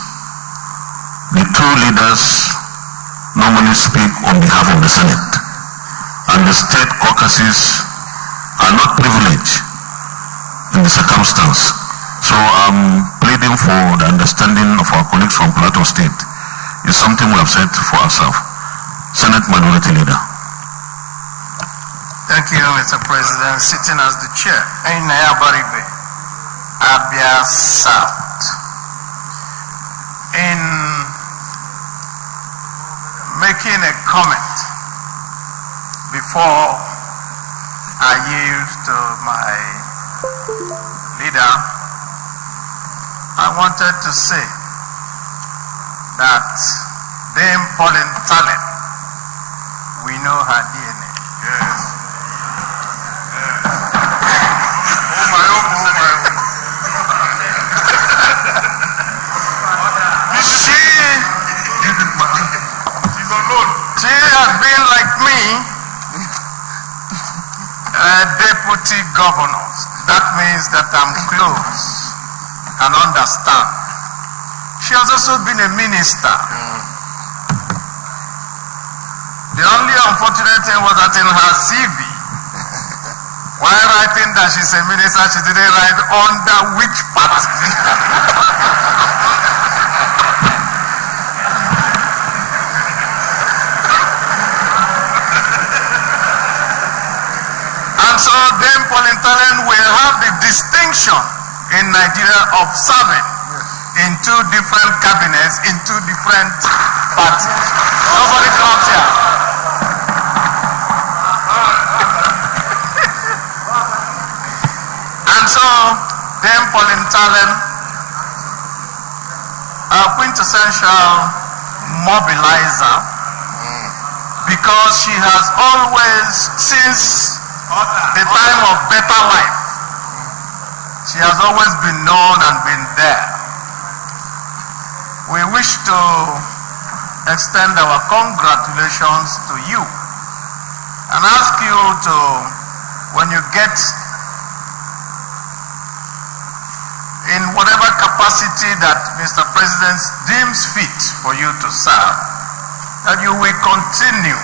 the 2 leaders normally speak on behalf of the Senate, and the state caucuses are not privileged in the circumstance. So I'm pleading for the understanding of our colleagues from Plateau State. It's something we have said for ourselves. Senate Minority Leader. Thank you, Mr. President. Sitting as the chair, Ainaya Baribe, Abia South. In making a comment before I yield to my leader, I wanted to say that Dame Pauline Talen, we know her DNA. Yes. Oh my own. deputy governors. That means that I'm close and understand. She has also been a minister. The only unfortunate thing was that in her CV, while writing that she's a minister, she didn't write under which party. And so Dame Pauline Tallen will have the distinction in Nigeria of serving in two different cabinets, in two different parties. Nobody claps here. And so Dame Pauline Tallen, a quintessential mobilizer, because she has always, since the time of better life, she has always been known and been there. We wish to extend our congratulations to you and ask you to, when you get in whatever capacity that Mr. President deems fit for you to serve, that you will continue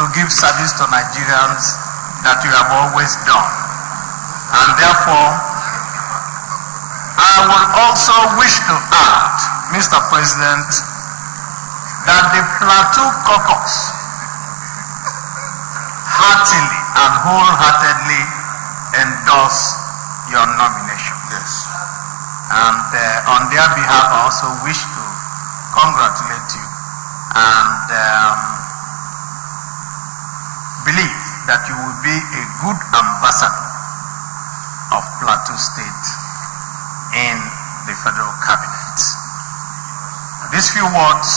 to give service to Nigerians that you have always done. And therefore, I would also wish to add, Mr. President, that the Plateau Caucus heartily and wholeheartedly endorse your nomination. Yes. And on their behalf, I also wish to congratulate you and believe that you will be a good ambassador of Plateau State in the federal cabinet. These few words,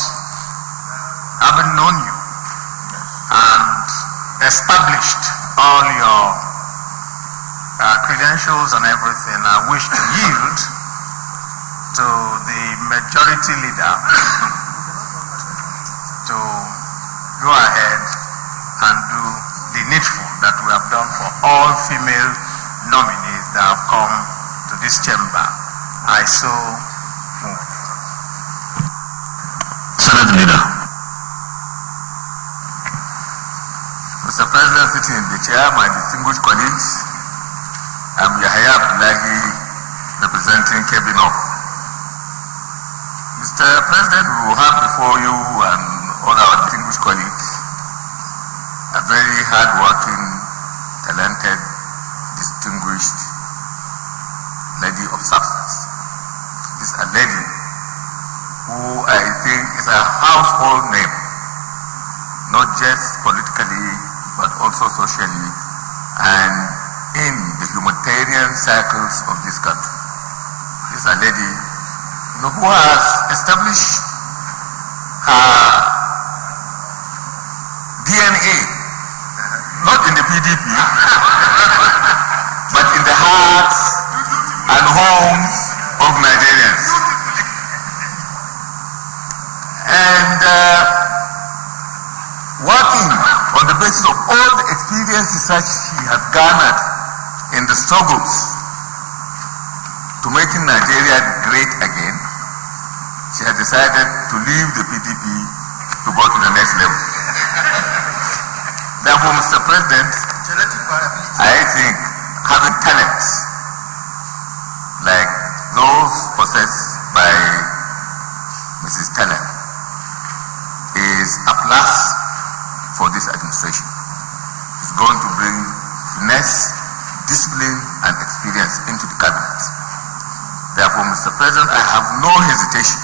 having known you and established all your credentials and everything, I wish to yield to the majority leader to go ahead and do the needful that we have done for all female nominees that have come to this chamber. I so move. Senate Leader. Mr. President, sitting in the chair, my distinguished colleagues, I'm Yahya Abdullahi, representing Kebinov. Mr. President, we will have before you and all our distinguished colleagues a very hard-working, talented, distinguished lady of substance. This is a lady who I think is a household name, not just politically, but also socially, and in the humanitarian circles of this country. This is a lady who has established her DNA, not in the PDP, but in the hearts and homes of Nigerians. And working on the basis of all the experiences that she has garnered in the struggles to making Nigeria great again, she has decided to leave the PDP to go to the next level. Therefore, Mr. President, I think having talents like those possessed by Mrs. Talent is a plus for this administration. It's going to bring finesse, discipline, and experience into the cabinet. Therefore, Mr. President, I have no hesitation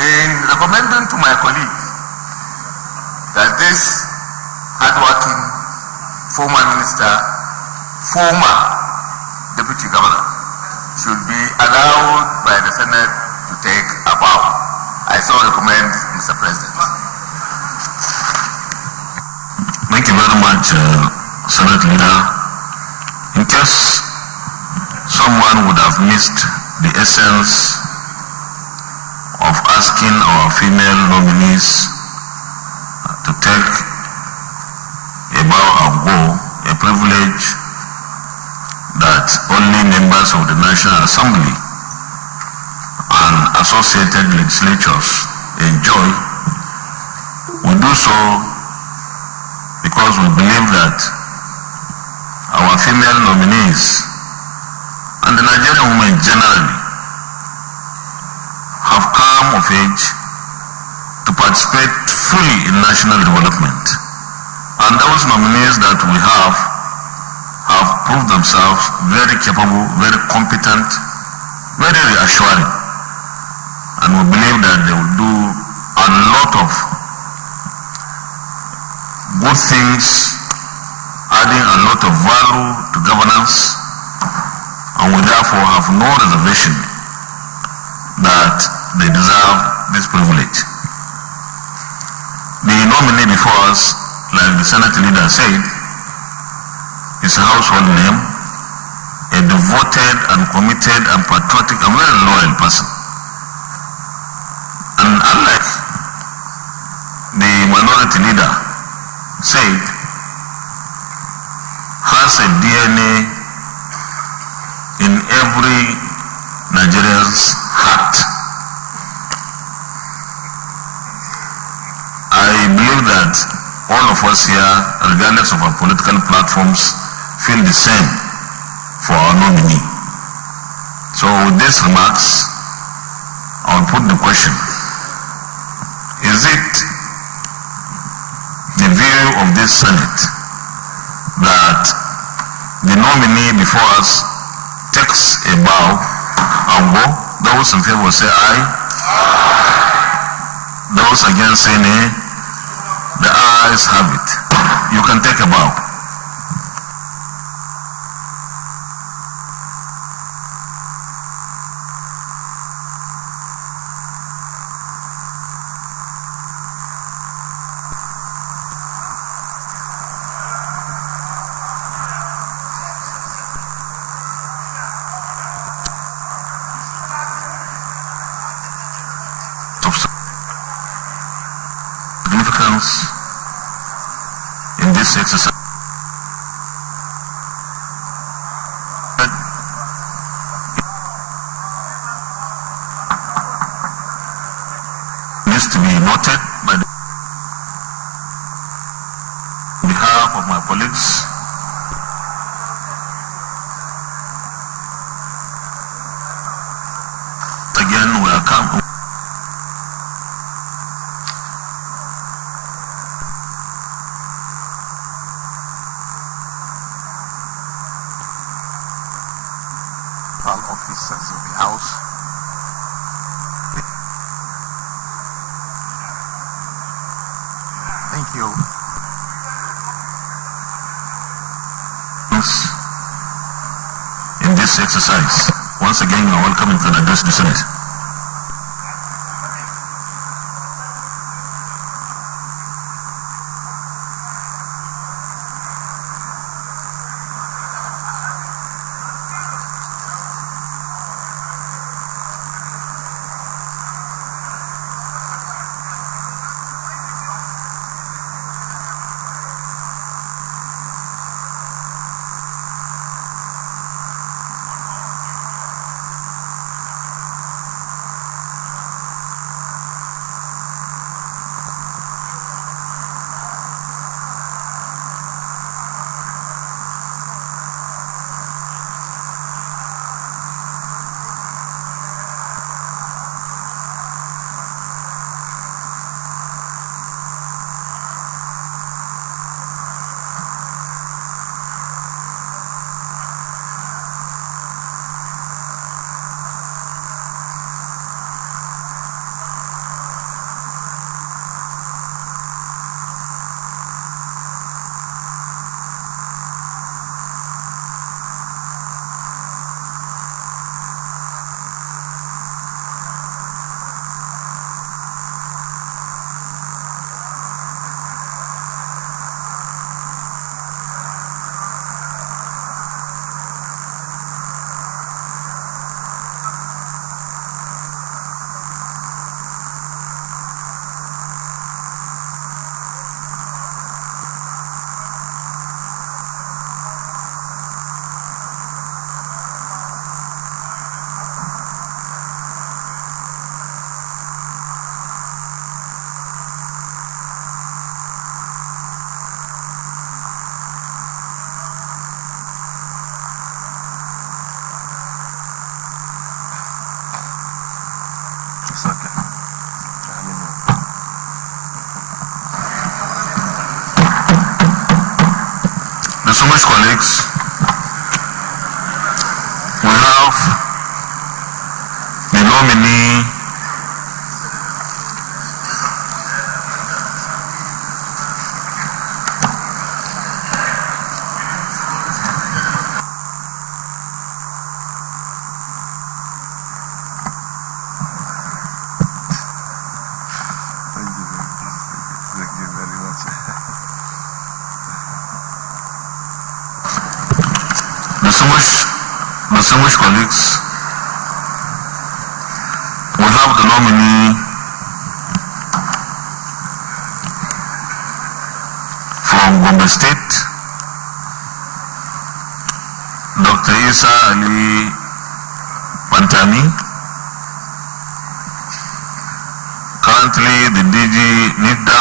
in recommending to my colleagues that this hardworking former minister, former deputy governor, should be allowed by the Senate to take a bow. I so recommend, Mr. President. Thank you very much, Senate Leader. In case someone would have missed the essence of asking our female nominees to take a bow and go, a privilege that only members of the National Assembly and associated legislatures enjoy, we do so because we believe that our female nominees and the Nigerian women generally have come of age to participate fully in national development. And those nominees that we have proved themselves very capable, very competent, very reassuring. And we believe that they will do a lot of good things, adding a lot of value to governance, and we therefore have no reservation that they deserve this privilege. The nominee before us, like the Senate leader said, is a household name, a devoted and committed and patriotic and very loyal person. And unlike the minority leader said, has a DNA in every Nigerian's heart. I believe that all of us here, regardless of our political platforms, feel the same for our nominee. So with these remarks, I will put the question: is it the view of this Senate that the nominee before us takes a bow and go? Those in favor say aye. Those against say nay. The ayes have it. You can take a bow. Significance in this exercise. Needs to be noted by the on behalf of my colleagues. Again, we are come. Officers of the House, thank you. In this exercise, once again, you are welcome and can address the Senate. Distinguished colleagues, we have the nominee Distinguished colleagues, we have the nominee from Gombe State, Dr. Isa Ali Pantami, currently the DG NIDA,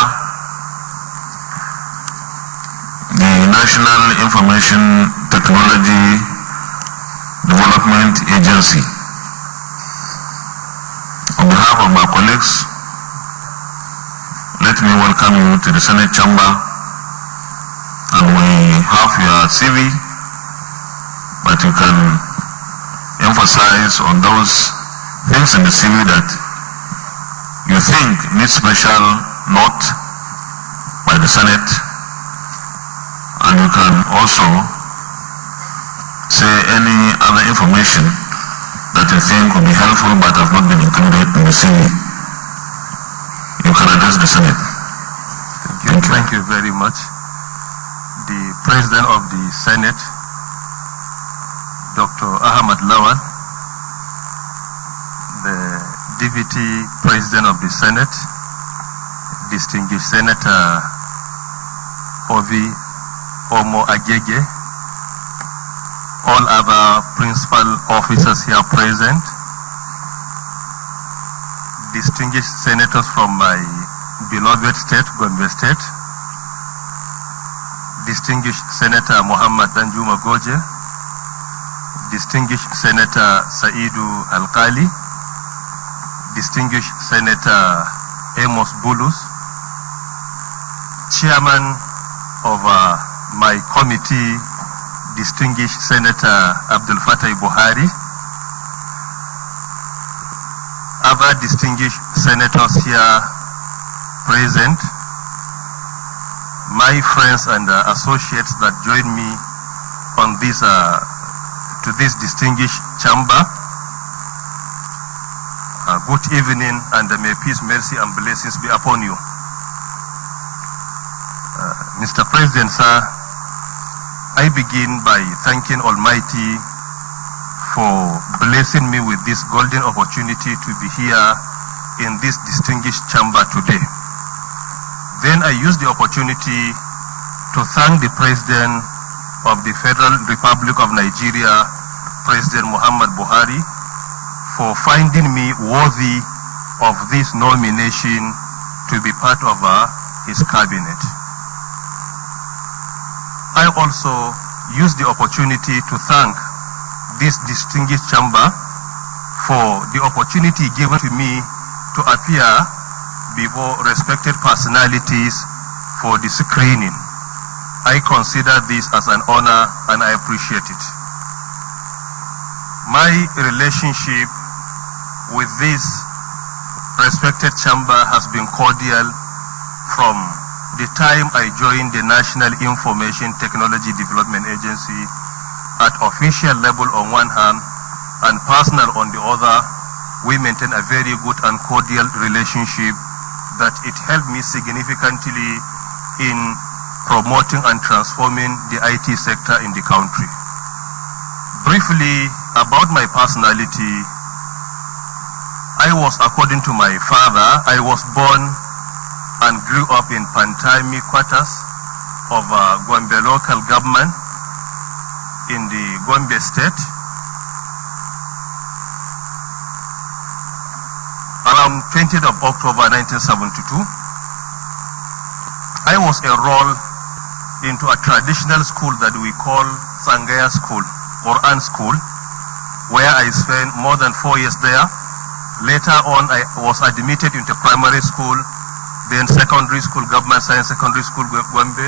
the National Information Technology Development Agency. On behalf of my colleagues, let me welcome you to the Senate chamber, and we have your CV, but you can emphasize on those things in the CV that you think need special note by the Senate, and you can also say any other information that you think will be helpful but have not been included in the CV. You can address the Senate. Thank you very much. The President of the Senate, Dr. Ahmad Lawal, the Deputy President of the Senate, Distinguished Senator Ovi Omo Agege, all other principal officers here present, distinguished senators from my beloved state, Gombe State, distinguished Senator Muhammad Danjuma Goje, distinguished Senator Saidu Alkali, distinguished Senator Amos Bulus, Chairman of my committee, distinguished Senator Abdul Fattah Buhari, other distinguished senators here present, my friends and associates that join me on this to this distinguished chamber. Good evening, and may peace, mercy, and blessings be upon you. Mr. President, sir, I begin by thanking Almighty for blessing me with this golden opportunity to be here in this distinguished chamber today. Then I use the opportunity to thank the President of the Federal Republic of Nigeria, President Muhammad Buhari, for finding me worthy of this nomination to be part of his cabinet. I also use the opportunity to thank this distinguished chamber for the opportunity given to me to appear before respected personalities for the screening. I consider this as an honor and I appreciate it. My relationship with this respected chamber has been cordial from the time I joined the National Information Technology Development Agency at official level on one hand and personal on the other. We maintain a very good and cordial relationship that it helped me significantly in promoting and transforming the IT sector in the country. Briefly about my personality, I was, according to my father, I was born and grew up in Pantami quarters of Gombe local government in the Gombe state. Around 20th of October 1972, I was enrolled into a traditional school that we call Sangaya School, Quran School, where I spent more than 4 years there. Later on, I was admitted into primary school, then secondary school, Government Science Secondary School, Gombe,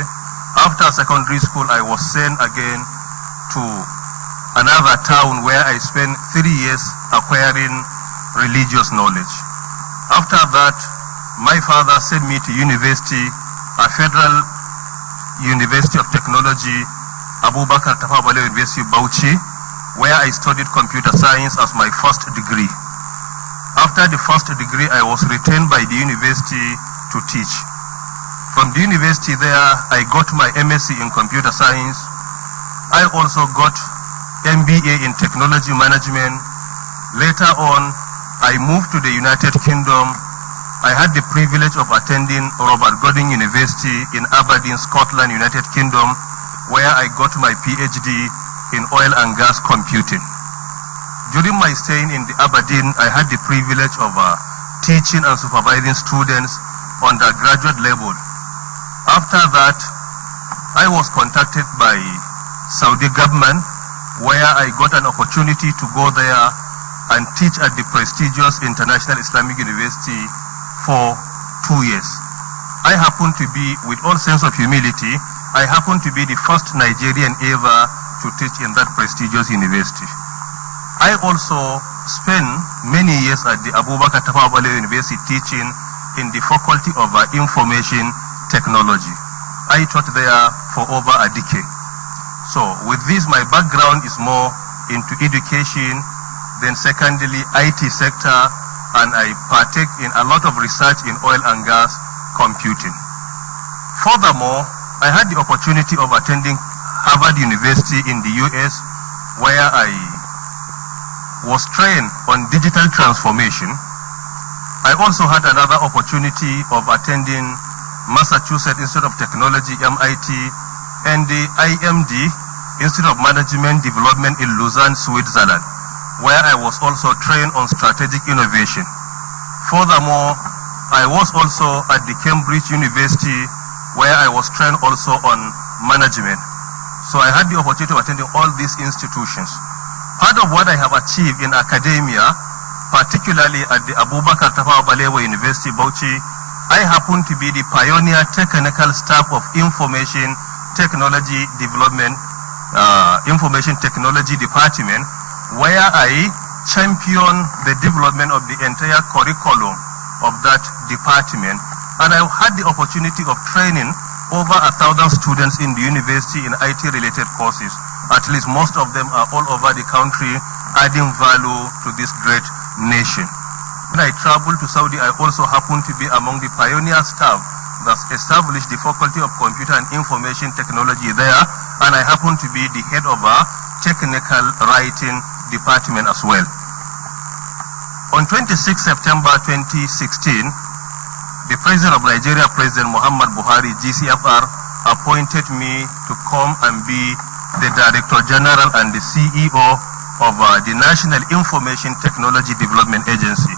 After secondary school, I was sent again to another town where I spent 3 years acquiring religious knowledge. After that, my father sent me to university, a federal University of Technology, Abubakar Tafawa Balewa University, Bauchi, where I studied computer science as my first degree. After the first degree, I was retained by the university to teach. From the university there, I got my MSc in computer science. I also got MBA in technology management. Later on, I moved to the United Kingdom. I had the privilege of attending Robert Gordon University in Aberdeen, Scotland, United Kingdom, where I got my PhD in oil and gas computing. During my stay in the Aberdeen, I had the privilege of teaching and supervising students on the graduate level. After that, I was contacted by Saudi government, where I got an opportunity to go there and teach at the prestigious International Islamic University for 2 years. I happen to be, with all sense of humility, I happen to be the first Nigerian ever to teach in that prestigious university. I also spent many years at the Abubakar Tafawa Balewa University teaching in the Faculty of Information Technology. I taught there for over a decade. So with this, my background is more into education, then secondly, IT sector, and I partake in a lot of research in oil and gas computing. Furthermore, I had the opportunity of attending Harvard University in the US, where I was trained on digital transformation. I also had another opportunity of attending Massachusetts Institute of Technology, MIT, and the IMD, Institute of Management Development in Lausanne, Switzerland, where I was also trained on strategic innovation. Furthermore, I was also at the Cambridge University, where I was trained also on management. So I had the opportunity of attending all these institutions. Part of what I have achieved in academia, particularly at the Abubakar Tafawa Balewa University, Bauchi, I happen to be the pioneer technical staff of Information Technology Development, Information Technology Department, where I champion the development of the entire curriculum of that department. And I had the opportunity of training over 1,000 students in the university in IT-related courses. At least most of them are all over the country, adding value to this great nation. When I traveled to Saudi, I also happened to be among the pioneer staff that established the Faculty of Computer and Information Technology there, and I happened to be the head of a technical writing department as well. On 26 September 2016, the President of Nigeria, President Muhammad Buhari, GCFR, appointed me to come and be the Director General and the CEO of the National Information Technology Development Agency.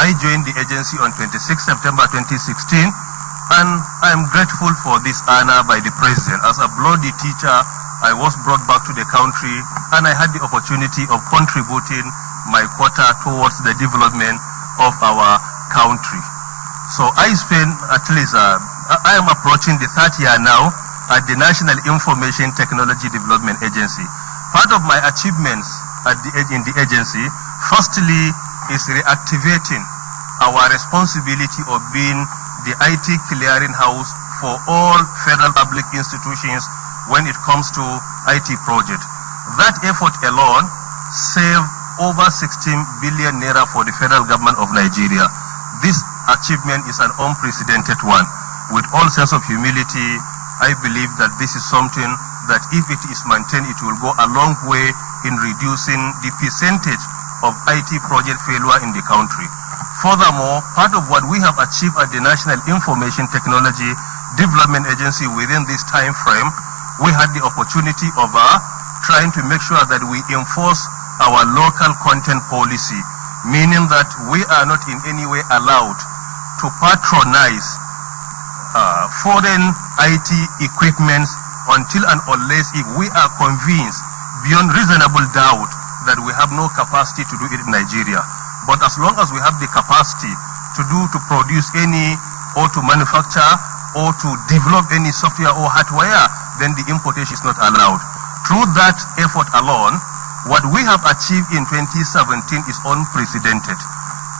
I joined the agency on 26 September 2016, and I am grateful for this honor by the President. As a bloody teacher, I was brought back to the country, and I had the opportunity of contributing my quota towards the development of our country. So I spent at least, I am approaching the 3rd year now at the National Information Technology Development Agency. Part of my achievements in the agency, firstly, is reactivating our responsibility of being the IT clearinghouse for all federal public institutions when it comes to IT project. That effort alone saved over 16 billion naira for the federal government of Nigeria. This achievement is an unprecedented one. With all sense of humility, I believe that this is something that if it is maintained, it will go a long way in reducing the percentage of IT project failure in the country. Furthermore, part of what we have achieved at the National Information Technology Development Agency within this time frame, we had the opportunity of trying to make sure that we enforce our local content policy, meaning that we are not in any way allowed to patronize foreign IT equipments until and unless if we are convinced beyond reasonable doubt that we have no capacity to do it in Nigeria. But as long as we have the capacity to produce any or to manufacture or to develop any software or hardware, then the importation is not allowed. Through that effort alone, what we have achieved in 2017 is unprecedented.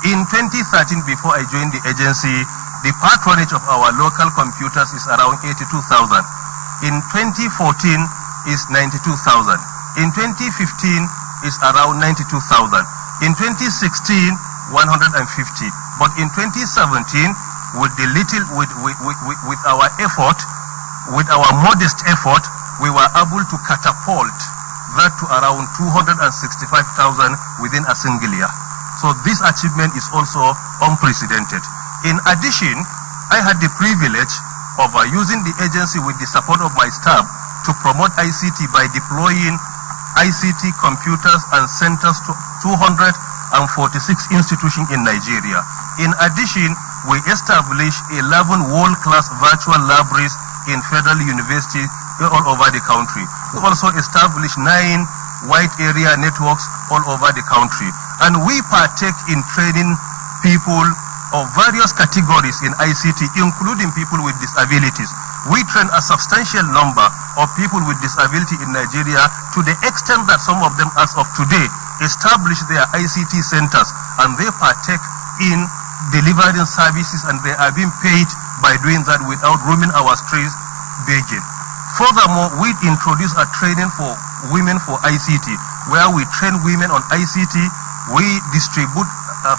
In 2013, before I joined the agency, the patronage of our local computers is around 82,000. In 2014 is 92,000. In 2015 is around 92,000. In 2016, 150. But in 2017, with our effort, with our modest effort, we were able to catapult that to around 265,000 within a single year. So this achievement is also unprecedented. In addition, I had the privilege of using the agency with the support of my staff to promote ICT by deploying ICT computers and centers to 246 institutions in Nigeria. In addition, we established 11 world-class virtual libraries in federal universities all over the country. We also established 9 wide area networks all over the country. And we partake in training people of various categories in ICT, including people with disabilities. We train a substantial number of people with disability in Nigeria to the extent that some of them, as of today, establish their ICT centers and they partake in delivering services, and they are being paid by doing that without roaming our streets begging. Furthermore, we introduce a training for women for ICT, where we train women on ICT, we distribute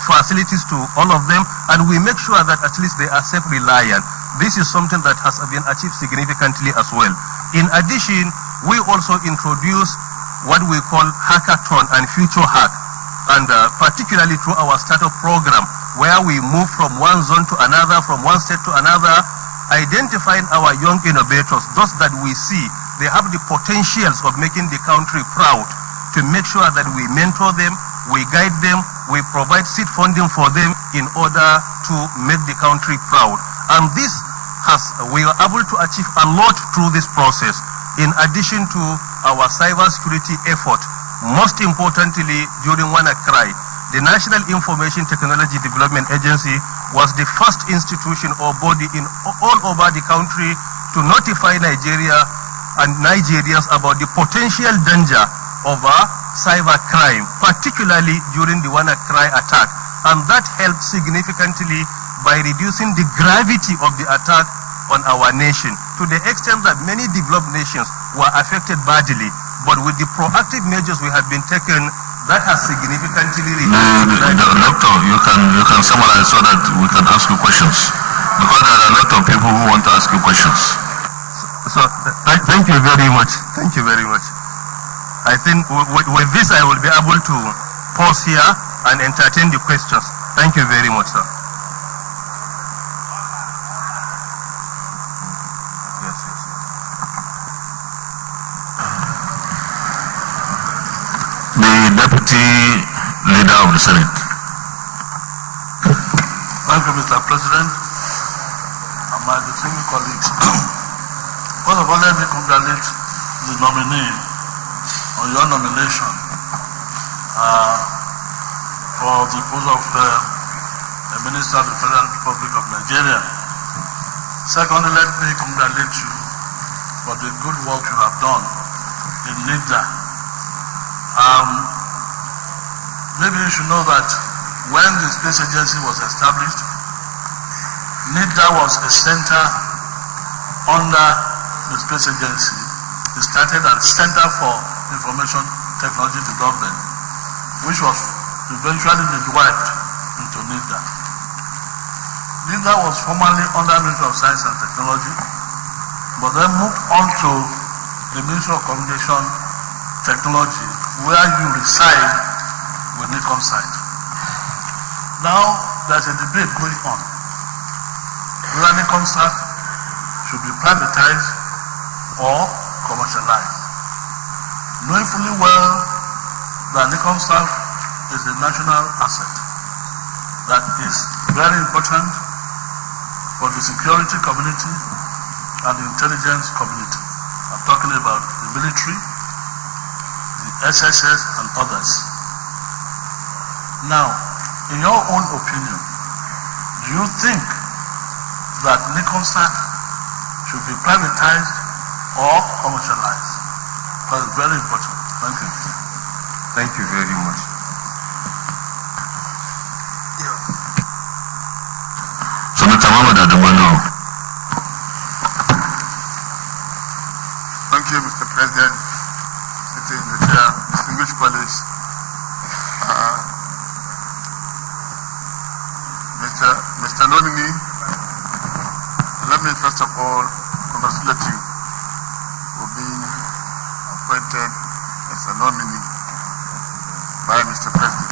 facilities to all of them, and we make sure that at least they are self-reliant. This is something that has been achieved significantly as well. In addition, we also introduce what we call hackathon and future hack, and particularly through our startup program, where we move from one zone to another, from one state to another, identifying our young innovators, those that we see they have the potentials of making the country proud, to make sure that we mentor them, we guide them, we provide seed funding for them in order to make the country proud. And this we are able to achieve a lot through this process. In addition to our cybersecurity effort, most importantly, during WannaCry, the National Information Technology Development Agency was the first institution or body in all over the country to notify Nigeria and Nigerians about the potential danger of cybercrime, particularly during the WannaCry attack. And that helped significantly by reducing the gravity of the attack on our nation, to the extent that many developed nations were affected badly. But with the proactive measures we have been taken, that has significantly reduced. Doctor, you can summarize so that we can ask you questions, because there are a lot of people who want to ask you questions. So thank you very much. Thank you very much. I think with this I will be able to pause here and entertain the questions. Thank you very much, sir. The Deputy Leader of the Senate. Thank you, Mr. President, and my distinguished colleagues. First of all, let me congratulate the nominee on your nomination for the post of the Minister of the Federal Republic of Nigeria. Secondly, let me congratulate you for the good work you have done in NIDA. Maybe you should know that when the Space Agency was established, NIDA was a center under the Space Agency. It started as Center for Information Technology Development, which was eventually midwifed into NIDA. NIDA was formerly under Ministry of Science and Technology, but then moved on to the Ministry of Communication Technology, where you reside with NICOMSAT. Now, there's a debate going on whether NICOMSAT should be privatized or commercialized. Knowing fully well that NICOMSAT is a national asset that is very important for the security community and the intelligence community. I'm talking about the military, the SSS, and others. Now, in your own opinion, do you think that NICOMSAT should be privatized or commercialized. That's very important. Thank you. Thank you very much. Senator Mohamed Adamano. Thank you, Mr. President. Sitting in the chair, distinguished colleagues. Mr. Nominee, let me first of all congratulate you for being appointed as a nominee by Mr. President.